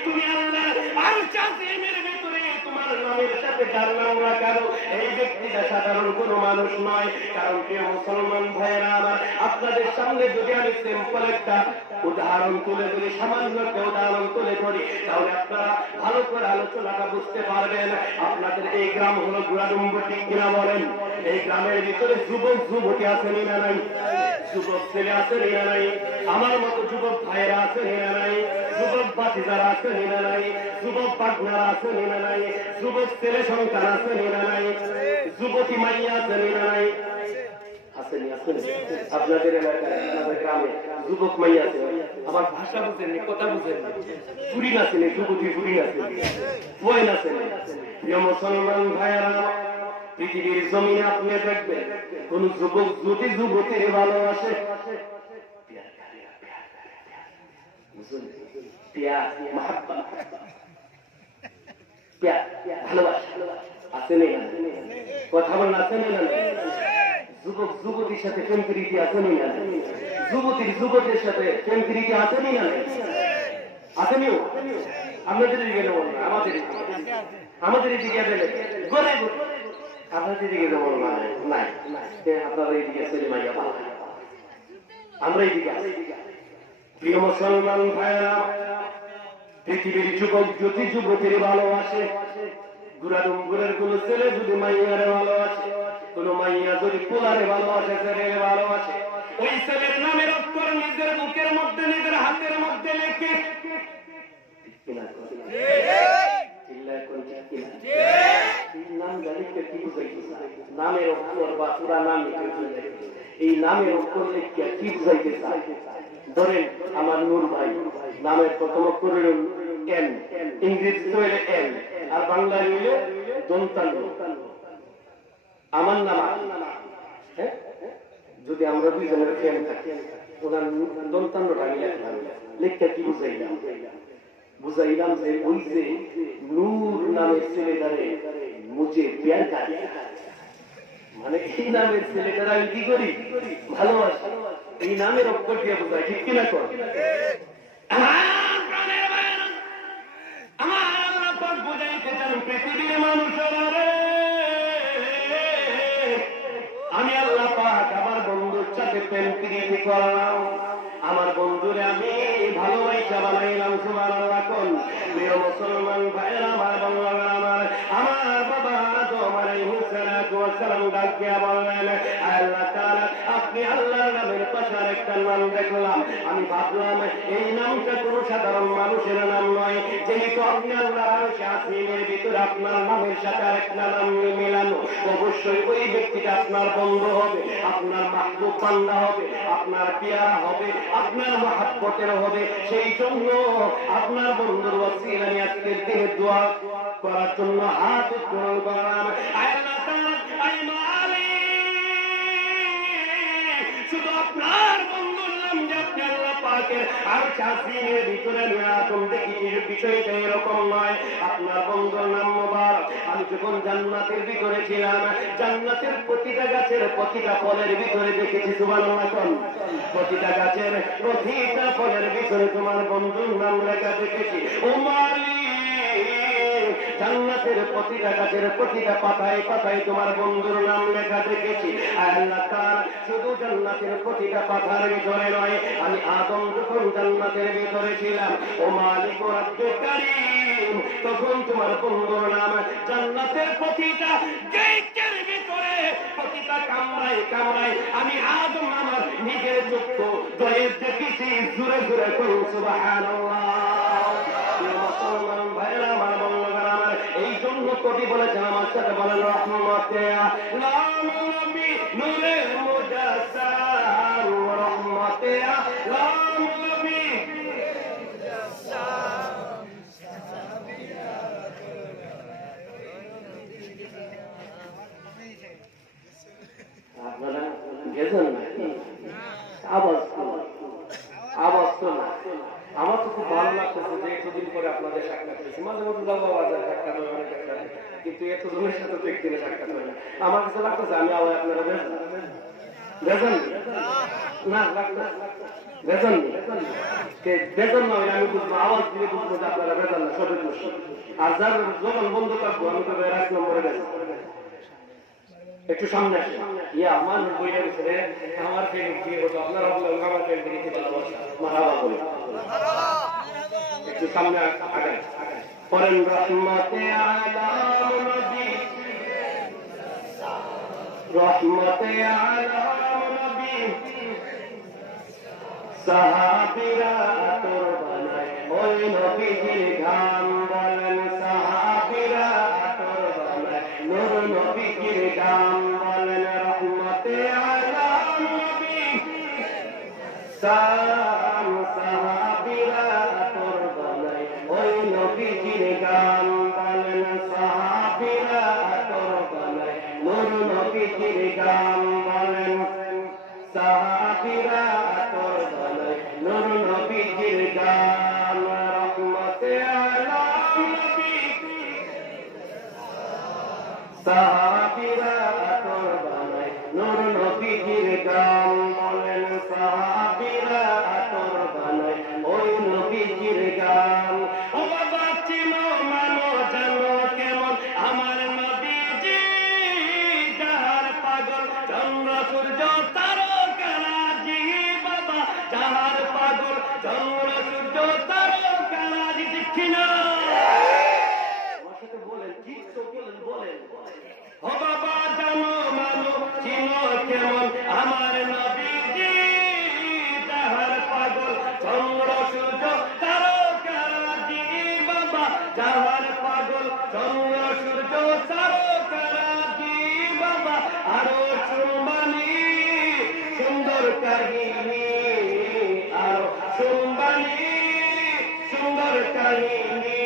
তুমি আল্লাহ আরশ আসীমের ভিতরে তোমার নামের সাথে যার নাম রাখারো এই ব্যক্তিটা সাধারণ কোনো মানুষ নয়। কারণ প্রিয় মুসলমান ভাইয়েরা আমার, আপনাদের সামনে যদি আমি সিম্পল একটা উদাহরণ তুলে ধরি, সামান্য একটা উদাহরণ তুলে ধরি, তাহলে আপনারা ভালো করে আলোচনাটা বুঝতে পারবেন। আপনাদের এই গ্রাম হলো গুড়াডুম্ব, ঠিক কিনা বলেন? এই গ্রামের ভিতরে যুবক যুবতী আছেন না নাই? যুবক ছেলে আছেন না নাই? আমার মতো যুবক ভাইয়েরা আছেন না নাই? যুবক বাতিজারা আছেন না নাই? যুবক পাটনারা আছেন না নাই? যুবক ছেলে সন্তান আছেন না নাই? যুবতী মাইয়া আছেন না নাই? আসেনি? আসেন আপনাদের এলাকায়, আপনাদের গ্রামে যুবক মাইয়া আছে? আমার ভাষা বুঝেননি, কথা বুঝেননি? চুরি নাচেনি, যুবতী চুরি নাচেনি, বই নাচেনি। প্রিয় মুসলমান ভাইয়েরা, পৃথিবীর জমিনে আপনি দেখবেন কোন যুবক যদি যুবতীর ভালোবাসে, আছে নেই? কথা বলেন, আছে নেই? যুবক যুবতীর সাথে প্রেম প্রীতি আছে নেই? যুবতীর যুবকের সাথে প্রেম প্রীতি আছে নেই? আসেনিও? আপনাদের দিকে নেব না, আমাদের দিকে গেলে গড়ে আপনাদের দিকে নেব না, নাই আপনারা এইদিকে চলে মাইয়া পাওয়া, আমরা এইদিকে আছি। প্রিয় মুসলমান ভাইরা, পৃথিবীর যুবক যদি যুবতীর ভালোবাসে, গুড়াডুম্বুরের কোন ছেলে যদি মাইয়ারে ভালোবাসে, কোন মাইয়া যদি পোলারে ভালোবাসে, ছেলেরে ভালোবাসে, ওই ছেলের নামের অক্ষর নিজের বুকের মধ্যে নিজের হাতের মধ্যে লেখে নামের অক্ষর বা পুরা নাম এই নামের অক্ষর লিখিয়া কি বুঝাইতে চায়? ধরেন আমার নূর ভাই, নামের প্রথম অক্ষর হইল এন, ইংরেজি হইলে এন, আর বাংলায় হইলে দন্তান্ন। আমার নাম যদি আমরা দুইজনের ফ্যান থাকি, ওনার দন্তান্নটা আমি লেখলাম, লেখা কি বুঝাইলাম? বুঝাইলাম যে ওই যে নূর নামের ছেলেটারে মুঝে প্যার করে, মানে এই নামের ছেলেটারা আমি কি করি ভালোবাসি এই নামের অক্ষর দিয়ে বোঝায় ঠিক কিনা কর আমার প্রাণের ভাইয়েরা, আমার আল্লাহ পাক বুঝাইতে চান পৃথিবীর মানুষেরা রে, আমি আল্লাহ পাক আমার বন্ধুর সাথে প্রেম প্রীতি করলাম, আমার বন্ধুরে আমি ভালোবাসা বানাইলাম। সুবহানাল্লাহ কোন প্রিয় মুসলমান ভাইয়েরা, আমার বন্ধুরা, আমার বাবা আদম আলাইহিস সালাতু ওয়াস সালাম ডাক দিয়া বললেন, আল্লাহ তাআলা আপনি আল্লাহর নামের পাশে একটা নাম দেখলাম, আমি ভাবলাম এই নামটা কোনো সাধারণ মানুষের নাম নয়, যেহেতু আপনি আল্লাহর আরশে আসীমের ভিতরে আপনার নামের সাথে আরেকটা নাম মেলানো, অবশ্যই ওই ব্যক্তিটা আপনার বন্ধু হবে, আপনার মাহবুব বান্দা হবে, আপনার পেয়ারা হবে, আপনার মহব্বতের হবে। সেই জন্য আপনার বন্ধুর ওসিলা নিয়ে আজকের দিনে দোয়া করার জন্য হাত উত্তোলন করলাম। আল্লাহ তাআলা আই মালিক, শুধু আপনার বন্ধুর নাম যে আপনি আল্লাহ পাকের আর চাষিনের ভিতরে নিয়ে আসুন, দেখি বিষয়টা এরকম নয়। আপনার বন্ধুর নাম মোবারক। আমি যখন জান্নাতের ভিতরে ছিলাম, জান্নাতের প্রতিটা গাছের প্রতিটা ফলের ভিতরে দেখেছি, সুবহানাল্লাহ কোন প্রতিটা গাছের প্রতিটা ফলের ভিতরে তোমার বন্ধুর নাম লেখা দেখেছি। ও মালিক, জান্নাতের প্রতিটা গাছের প্রতিটা পাতায় পাতায় তোমার বন্ধুর নাম লেখা দেখেছি। আল্লাহ তাআলা শুধু জান্নাতের প্রতিটা পাতার ভিতরে নয়, আমি আদম যখন জান্নাতের ভিতরে ছিলাম, ও মালিক ও রব্বুল কারীম, তখন তোমার বন্ধুর নাম জান্নাতের প্রতিটা গেটের ভিতরে প্রতিটা কামরায় কামরায় আমি আদম আমার নিজের চক্ষু দয়ে দেখেছি। জোরে জোরে করুন সুবহানাল্লাহ। মুসলমান ভাইরা, আমার বন্ধুরা, আমার এই জন্য কবি বলেছেন, আমার সাথে বলেন, রহমতে আলম নবী নূরে মুজাসসাম, রহমতে আলম নবী আপনারা গেছেন নাকি? আওয়াজ আওয়াজ তো না। আমার তো খুব ভালো লাগতেছে যে এতদিন পরে আপনাদের সাক্ষাৎ হয়েছে। মাঝে মধ্যে যাবো বাজারে সাক্ষাৎ হয়, অনেক একটা, কিন্তু এতজনের সাথে তো একদিনে সাক্ষাৎ হয় না। আমার কাছে লাগতেছে আমি আবার আপনারা বেজন না বেজন বেজন নয়, আমি বুঝবো, আওয়াজ দিয়ে বুঝবো যে আপনারা বেজন না, সঠিক বুঝবো। আর যার যখন বন্ধ থাকবো আমি তো 1 নম্বরে বেজন। একটু সামনে আসে ইয়া আমার বইটা ভিতরে আমার প্রেমিক বিয়ে হতো, আপনার আমার প্রেমিক বিয়ে মারাবা বলি, একটু সামনে আগান পরেন। রহমতে আলম নবী, রহমতে আলম নবী, সাহাবীরা তোর বানায় ওই নবীজির ঘাম, বলেন সাহাবীরা তোর বানায় নূর নবীজির ঘাম, বলেন রহমতে আলম নবী, সাহাবীরা তোর বানায় ওই নবীজির ঘাম, বলেন সাহাবীরা তোর বানায় নূর নবীজির ঘাম, বলেন সাহাবীরা তোর বানায় নূর নবীজির ঘাম, রহমতে আলম নবী, সাহাবীরা তোর বানায় নূর নবীজির ঘাম, বলেন সাহাবীরা তোর বানায় ওই নবীজির ঘাম। ও বাবা চিনো মানো জানো কেমন আমার নবীজি, যাহার পাগল চন্দ্র সূর্য তারকারাজি, বাবা যাহার পাগল চন্দ্র সূর্য তারকারাজি, দেখি না আমার সাথে বলেন, ঠিক তো বলেন, বলেন। ও বাবা জানো মানো চিনো কেমন আমার নবীজি, যাহার পাগল চন্দ্র সূর্য তারকারাজি, বাবা যাহার পাগল চন্দ্র সূর্য তারকারাজি, বাবা আরো শুনবানি সুন্দর কাহিনী, আরো শুনবানি সুন্দর কাহিনী,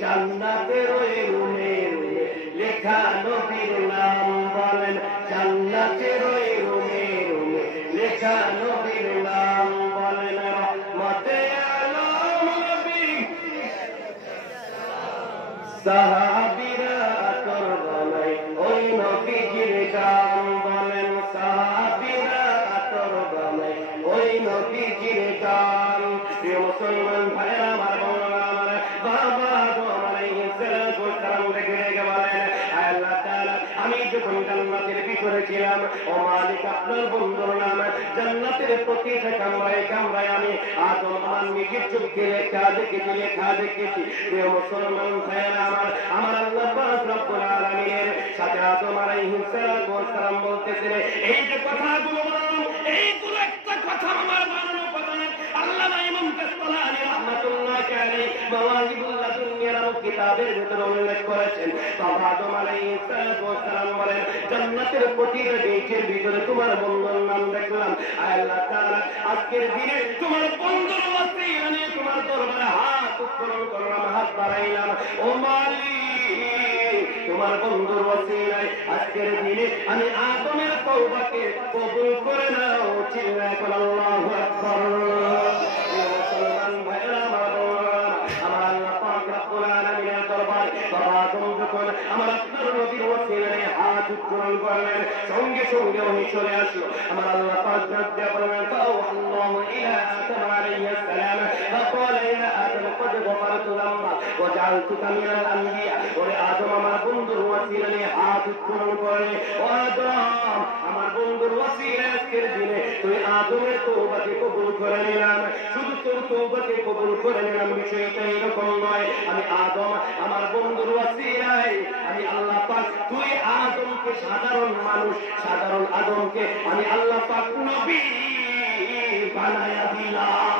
জান্নাতের ওই রুমে রুমে লেখা নবীর নাম, বলেন জান্নাতের ওই রুমে রুমে লেখা নবীর নাম, বলেন রহমতে আলম নবী, সাহাবীরা তোর বানায় ওই নবীজির ঘাম, নবীজির গান। প্রিয় মুসলমান ভাইরা আমার বোনেরা আমার, বাবা আদম আলাইহিস সালাম রেখে রেখে বলেন, আল্লাহ তাআলা আমি যখন জান্নাতের ভিতরে ছিলাম, ও মালিক আপনার বন্ধুর নাম, জান্নাতের প্রতিটা কামরায় আমি আদম আমার নিজের চোখে লেখা দেখেছি। প্রিয় মুসলমান ভাইরা আমার, আমার আল্লাহ পাক রব্বুল আলামিনের সাথে আদম আলাইহিস সালাম বলতেছেন, এই যে কথাগুলো বললাম, এইগুলো একটা কথা আমার বানানো কথা না। আল্লামা ইমাম কাসতালানী রাহমাতুল্লাহি আলাইহি মাওয়াহিবুল লাদুনিয়ার কিতাবের ভিতরে উল্লেখ করেছেন, বাবা আদম আলাইহিস সালাম বলেন, জান্নাতের প্রতিটা গেটের ভিতরে তোমার বন্ধুর নাম দেখলাম। আল্লাহ তাআলা আজকের দিনে তোমার বন্ধুর ওয়াসিলা নিয়ে তোমার দরবারে হাত উত্তোলন করলাম, হাত বাড়াইলাম। ও মালিক, তোমার বন্ধুর ওয়াসিলায় আজকের দিনে আমি আদমের তওবাকে কবুল করে নাও। চিল্লায় বল আল্লাহু আকবার। মুসলমান ভাইরা আমার, আমার আল্লাহ পাক রব্বুল আলামিনের দরবারে বাবা আদম যখন আমার আপনার নবীর ওয়াসিলায় হাত উত্তোলন করলেন, সঙ্গে সঙ্গে ওহি চলে আসলো। আমার আল্লাহ পাক রাব্বুল আলামিন ফাআল্লাহু ইলা আদম আলাইহিস সালাম فقال يا آدم قد غفرت ذنبك وجعلتك من الأنبياء। ওরে আদম, আমার বন্ধুর ওয়াসিলা নিয়ে হাত উত্তোলন করে, ও আদম আমার বন্ধুর ওয়াসিলা আজকের দিনে তুই আদমের তওবাকে কবুল করে নিলাম। শুধু তোর তওবাকে কবুল করে নিলাম, বিষয়টা এরকম নয়। আমি আদম আমার বন্ধুর ওয়াসিলায় আমি আল্লাহ পাক তুই আদমকে সাধারণ মানুষ, সাধারণ আদমকে আমি আল্লাহ পাক নবী বানায়া দিলাম।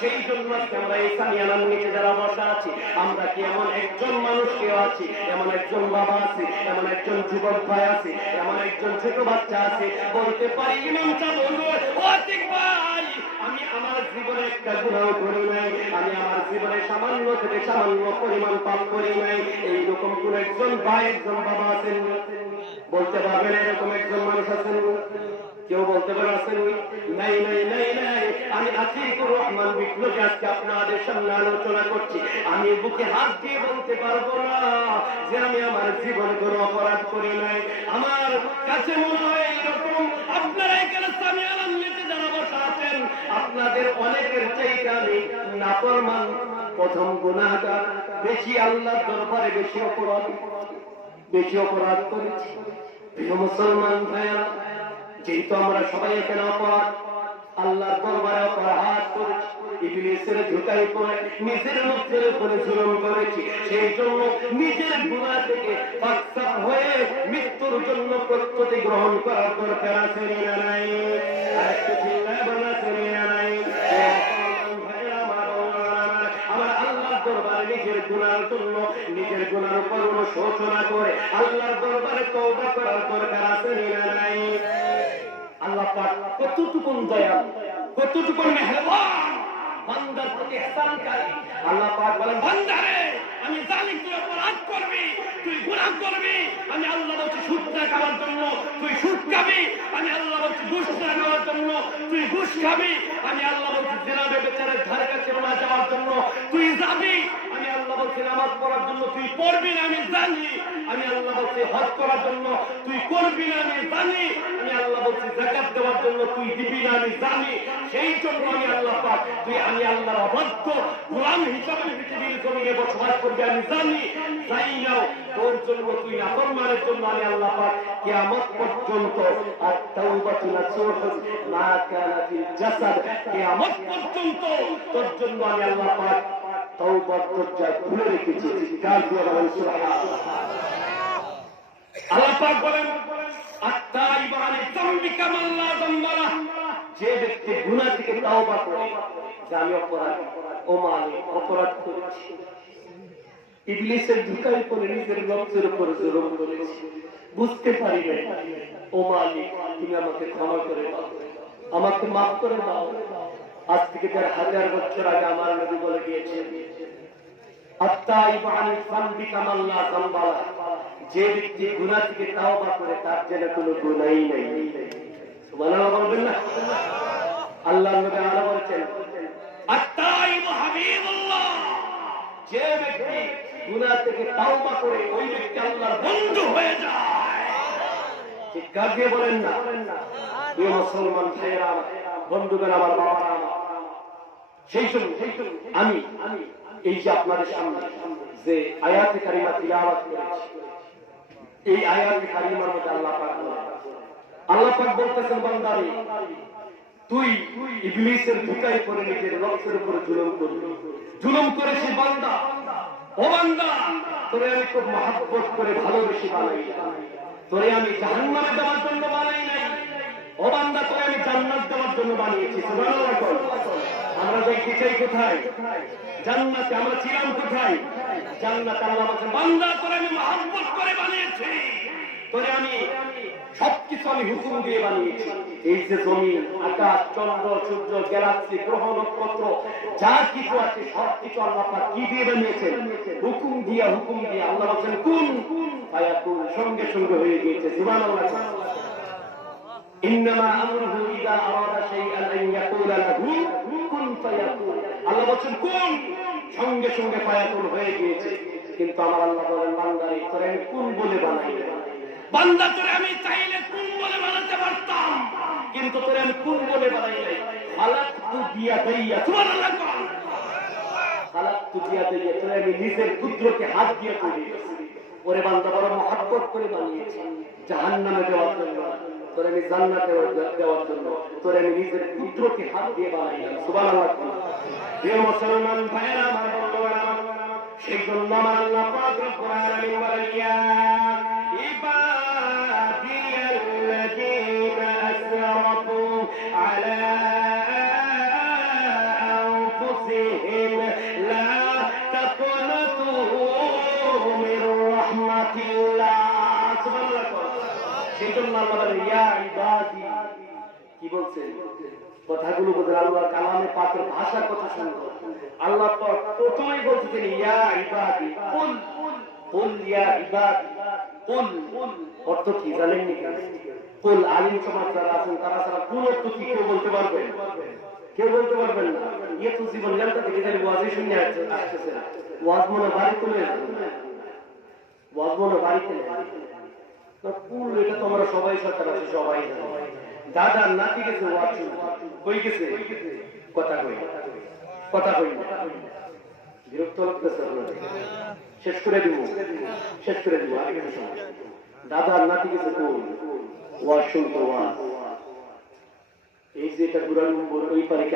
সেই জন্য আমরা এই সামিয়ানার নিচে যারা বসা আছি, আমরা কি এমন একজন মানুষ কেউ আছি, এমন একজন বাবা আছে, এমন একজন যুবক ভাই আছে, এমন একজন ছোট বাচ্চা আছে, বলতে পারি ইমামটা বলবো, ও ঠিক ভাই আমি আমার জীবনে একটা গুনাহ করি নাই, আমি আমার জীবনে সামান্য থেকে সামান্য পরিমাণ পাপ করি নাই। এইরকম কোন একজন ভাই, একজন বাবা আছেন? বলতে পারবেন এরকম একজন মানুষ আছেন? কেউ বলতে পারে আছেন? নাই নাই নাই নাই। আমি আতিকুর রহমান বিপ্লবী আজকে আপনাদের সামনে আলোচনা করছি। আমি বুকে হাত দিয়ে বলতে পারবো না যে আমি আমার জীবনে কোনো অপরাধ করি নাই। আমার কাছে মনে হয় এরকম আপনারা এখানে সামিয়ানার নিচে যারা বসা আছেন, আপনাদের অনেকের চাইতে আমি নাফরমান, প্রথম গুনাহগার, বেশি আল্লাহর দরবারে বেশি অপরাধ করেছি। প্রিয় মুসলমান ভাইয়া, যেহেতু আমরা সবাই এখানে অপরাধ, আল্লাহর দরবারে অপরাধ করেছি, ইবলিসের ধোঁকায় পড়ে নিজের নফসের উপরে জুলুম করেছি, সেই জন্য নিজের গুনাহ থেকে পাকসাফ হয়ে মৃত্যুর জন্য প্রস্তুতি গ্রহণ করার দরকার আছে না নাই? আরেকটু চিল্লায় বলা আছে না নাই? আমার আল্লাহর দরবারে নিজের গুনার জন্য, নিজের গুনার উপর অনুশোচনা করে আল্লাহর দরবারে তওবা করার দরকার আছে না নাই? আল্লাহ পাক কতটুকুন দয়াল, কতটুকুন মেহেরবান, বান্দার প্রতি ইহসানকারী। আল্লাহ পাক বলেন, বান্দারে আমি জানি তুই অপরাধ করবি, তুই গুনাহ করবি। আমি আল্লাহ বলছি সুদ না খাওয়ার জন্য তুই সুদ খাবি, আমি আল্লাহ বলছি ঘুষ না খাওয়ার জন্য তুই ঘুষ খাবি, আমি আল্লাহ বলছি জিনা ব্যভিচারের ধারে কাছে না যাওয়ার জন্য তুই যাবি, আমি আল্লাহ বলছি নামাজ পড়ার জন্য তুই পড়বি না, আমি জানি। আমি আল্লাহ বলছি হজ করার জন্য তুই করবি না, আমি জানি। আমি আল্লাহ বলছি যাকাত দেওয়ার জন্য তুই দিবি না, আমি জানি। সেই জন্য আমি আল্লাহ পাক তুই আমি আল্লাহর অবাধ্য গোলাম হিসাবে পৃথিবীর জমিনে বসবাস করবি, আমি জানি। যাই নাও তোর জন্য তুই নাফরমানের জন্য আমি আল্লাহ পাক কিয়ামত পর্যন্ত আর তাওবাতু নাসুহু মা কানা ফিল জাসাদ, কিয়ামত পর্যন্ত তোর জন্য আমি আল্লাহ পাক তওবার দরজা খুলে রেখেছি। কাল দিয়ে বলেন সুবহানাল্লাহ। আল্লাহ পাক বলেন, আত-তাইবু আনি যামবি কামান লা যামবা লাহু, যে ব্যক্তি গুনাহ থেকে তওবা করে যে আমি অপরাধী, ও মালিক অপরাধ করেছি, ইবলিসের ধোঁকায় পড়ে নিজের নফসের উপর জুলুম করেছি, বুঝতে পারি নাই, ও মালিক তুমি আমাকে ক্ষমা করে দাও, আমাকে মাফ করে দাও। আজ থেকে 1000 বছর আগে আমার নবী বলে গিয়েছেন, আত-তাইবু আনি যামবি কামান লা যামবা লাহু, যে ব্যক্তি গুনাহ থেকে তওবা করে তার যেন কোনো গুনাহই নাই। সুবহানাল্লাহ বলবেন না? আল্লাহর নবী আলা বলেছেন, আত-তাইবু হাবিবুল্লাহ, যে ব্যক্তি গুনাহ থেকে তওবা করে ওই ব্যক্তি আল্লাহর বন্ধু হয়ে যায়। চিৎকার দিয়ে বলেন না। প্রিয় মুসলমান ভাইয়েরা, বন্ধুগণ, আমার বাবারা, সেই জন্য আমি এই যে আপনাদের সামনে যে আয়াতে কারিমা তিলাওয়াত করেছি, এই আয়াতে কারিমার মধ্যে আল্লাহ পাক বলতেছেন, বান্দারে তুই ইবলিসের ধোঁকায় পড়ে নিজের নফসের উপরে জুলুম করেছিস বান্দা। ও বান্দা, তোরে আমি খুব মহব্বত করে ভালোবেসে বানাই, তোরে আমি জাহান্নামে দেওয়ার জন্য বানাই নাই। ও বান্দা, তোরে আমি জান্নাত দেওয়ার জন্য বানিয়েছি। সুবহানাল্লাহ। আমরা দেখতে চাই কোথায়? জান্নাতে। আমরা ছিলাম কোথায়? জান্নাতে। আল্লাহ বলেন, বান্দা তোরে আমি মহব্বত করে বানিয়েছি, তোরে আমি সবকিছু আমি হুকুম দিয়ে বানিয়েছি। এই যে জমিন, আকাশ, চন্দ্র, সূর্য, গ্যালাক্সি, গ্রহ, নক্ষত্র, যা কিছু আছে সবকিছু আল্লাহ পাক কি দিয়ে বানিয়েছেন? হুকুম দিয়ে। আল্লাহ বলেন কুন ফায়াকুন, সঙ্গে সঙ্গে হয়ে গিয়েছে। সুবহানাল্লাহ। ইন্নামা আমরুহু ইযা আরাদা শাইআন আন ইয়াকুলা লাহু কুন ফায়াকুন। আল্লাহ বলেন কুন, সঙ্গে সঙ্গে ফায়াকুন হয়ে গিয়েছে। কিন্তু আমার আল্লাহ বলেন, বান্দারে তোরে আমি কুন বলে বানাই। বান্দা তোরে আমি চাইলে কুন বলে বানাতে পারতাম, কিন্তু তোরে আমি কুন বলে বানাই নাই। খালাকতু বিয়াদাইয়া। সুবহানাল্লাহ। খালাকতু বিয়াদাইয়া, তোরে আমি নিজের কুদরতে হাত দিয়ে তৈরি করেছি। ওরে বান্দা, বড় মহব্বত করে বানিয়েছি জাহান্নামে দেওয়ার জন্য, তোরে আমি জান্নাতে দেওয়ার জন্য, তোরে আমি নিজের কুদরতে হাত দিয়ে বানাইলাম। সুবহানাল্লাহ। প্রিয় মুসলমান ভাইরা, আমার বন্ধুরা, সেই জন্য আমার আল্লাহ পাক রব্বুল আলামিন বলেন, ইয়া ইবাদিয়াল্লাযীনা আসরাফু আলা আনফুসিহিম লা তাকনাতু মির রাহমাতিল্লাহ। সুবহানাল্লাহ। সেই জন্য আল্লাহ বলেন, ইয়া ইবাদি। কি বলছেন? কথাগুলো বোঝেন, আল্লাহর কালামে পাকের ভাষা কত সুন্দর। আল্লাহ পাক প্রথমেই বলতেছেন, ইয়া ইবাদি কুল, কুল ইয়া ইবাদি কুল। অর্থ কি জানেন নি? কুল আলিম সমাজ যারা আছেন তারা ছাড়া কোন অর্থ কি কেউ বলতে পারবেন? কেউ বলতে পারবেন না। ইয়ে তো জীবন লেনটা থেকে যাই ওয়াজে শুনে আসতেছে, ওয়াজ মনে বাড়ি তুলে, ওয়াজ মনে বাড়িতে কুল। এটা তো আমরা সবাই সরকার আছে, সবাই দাদার নাতি গেছে ওয়াজ কই গেছে, কথা কই বিরক্ত লাগতেছে। শেষ করে দিব। দাদার নাতি গেছে কোন ওয়াজ শুনতো, ওয়াজ। এই যে এটা বুড়ানুম্বর, ওই পারে কি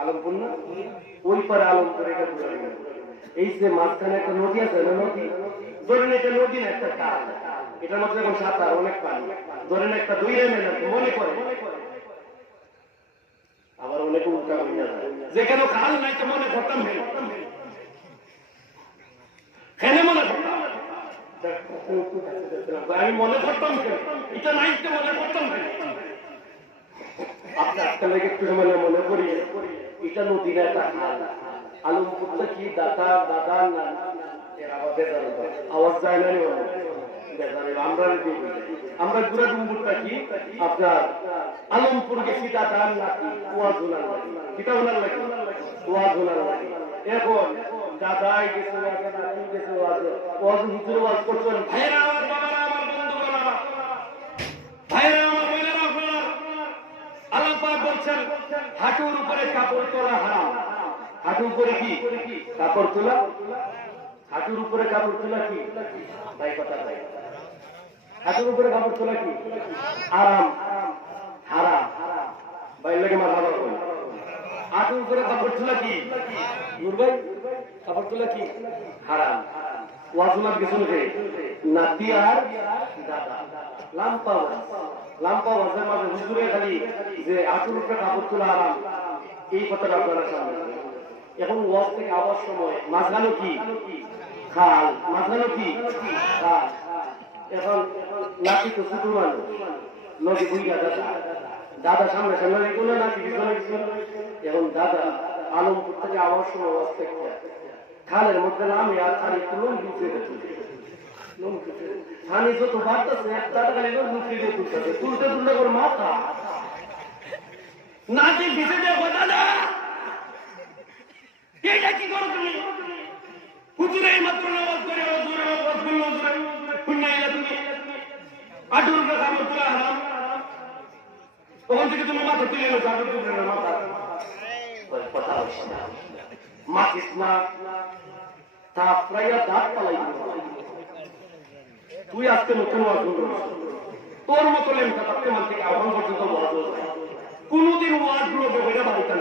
আলমপুর না, ওই পারে আলমপুর, এটা বুড়ানুম্বর। এই যে মাঝখানে একটা নদী আছে না, নদী ধরেন, এটা নদী না, একটা খাল। এটার মধ্যে এখন সাঁতার, অনেক পানি। ধরেন একটা দুই রেমের মনে করে, আবার অনেক উল্টা হয়ে যায়, যেখানে খাল নাই তো মনে করতাম মনে করতাম, আমি মনে করতাম এটা নাই তো মনে করতাম। আপনার একটু মনে করি এটা নদী না, একটা খাল। আলমপুরটা কি দাদা না, আওয়াজ যায় না, আমরা গুড়া ডুম্বুরটা কি আপনার আলমপুর গেছি, দাদার নাকি ওয়াজ হোনার লাগে, কিতা হোনার লাগে, ওয়াজ হোনার লাগে। এখন দাদাই গেছে নাকি গেছে ওয়াজ হুজুর ওয়াজ করছেন। ভাইরা আমার, বাবারা আমার, বন্ধুগণ আমার, ভাইরা আমার, বোনেরা আপনার, আল্লাহ পাক বলছেন হাঁটুর উপরে কাপড় তোলা হারাম। হাঁটুর উপরে কি কাপড় তোলা? হাঁটুর উপরে কাপড় তোলা কি ভাই? কথা ভাই, হাঁটুর উপরে কাপড় তোলা কি আরাম? হারাম। ভাই লাগে মার হারাম। হাঁটুর উপরে কাপড় তোলা কি নূর ভাই? কাপড় তোলা কি হারাম। ওয়াজুলার গেছেন রে নাতি আর দাদা, লাম্পা ওয়াজের মাঝে হুজুরে খালি যে হাঁটুর উপরে কাপড় তোলা হারাম, এই কথাটা আপনারা সামনে। এখন ওয়াজ থেকে আবার সময় মাঝখানে কি খাল, মাঝখানে কি খাল। এখন নাকি তো ছোট মানুষ, নদী বুঝা দাদা সামনে কোনো নাকি পিছনে। এখন দাদা আলমপুর থেকে আবার সময় ওয়াজ থেকে খালের মধ্যে নামে আর খালি একটু লোন ঢুকিয়ে খানি যত বাড়তেছে দাদা খালি লোন ঢুকিয়ে তুলতেছে, তুলতে করে মাথা নাকি ভিজে যাবো। দাদা এইটা কি করো তুমি? হুজুরে মাত্র নামাজ করে হুজুরে আওয়াজ করলো, হুজুরে শুনে এলা তুমি আটুর উপরে কামড় তুলে হারাম তখন থেকে তুমি মাথা তুলে এলো আটুর উপরে মাথা ওই কথা হচ্ছে না মাতিস না তা প্রায় দাঁত পালাই তুই আজকে নতুন ওয়াজ তোর মতো লেমটা থাকতে মান থেকে আহ্বান পর্যন্ত ওয়াজ কোনোদিন ওয়াজ গুলো বেড়ে বাড়িতে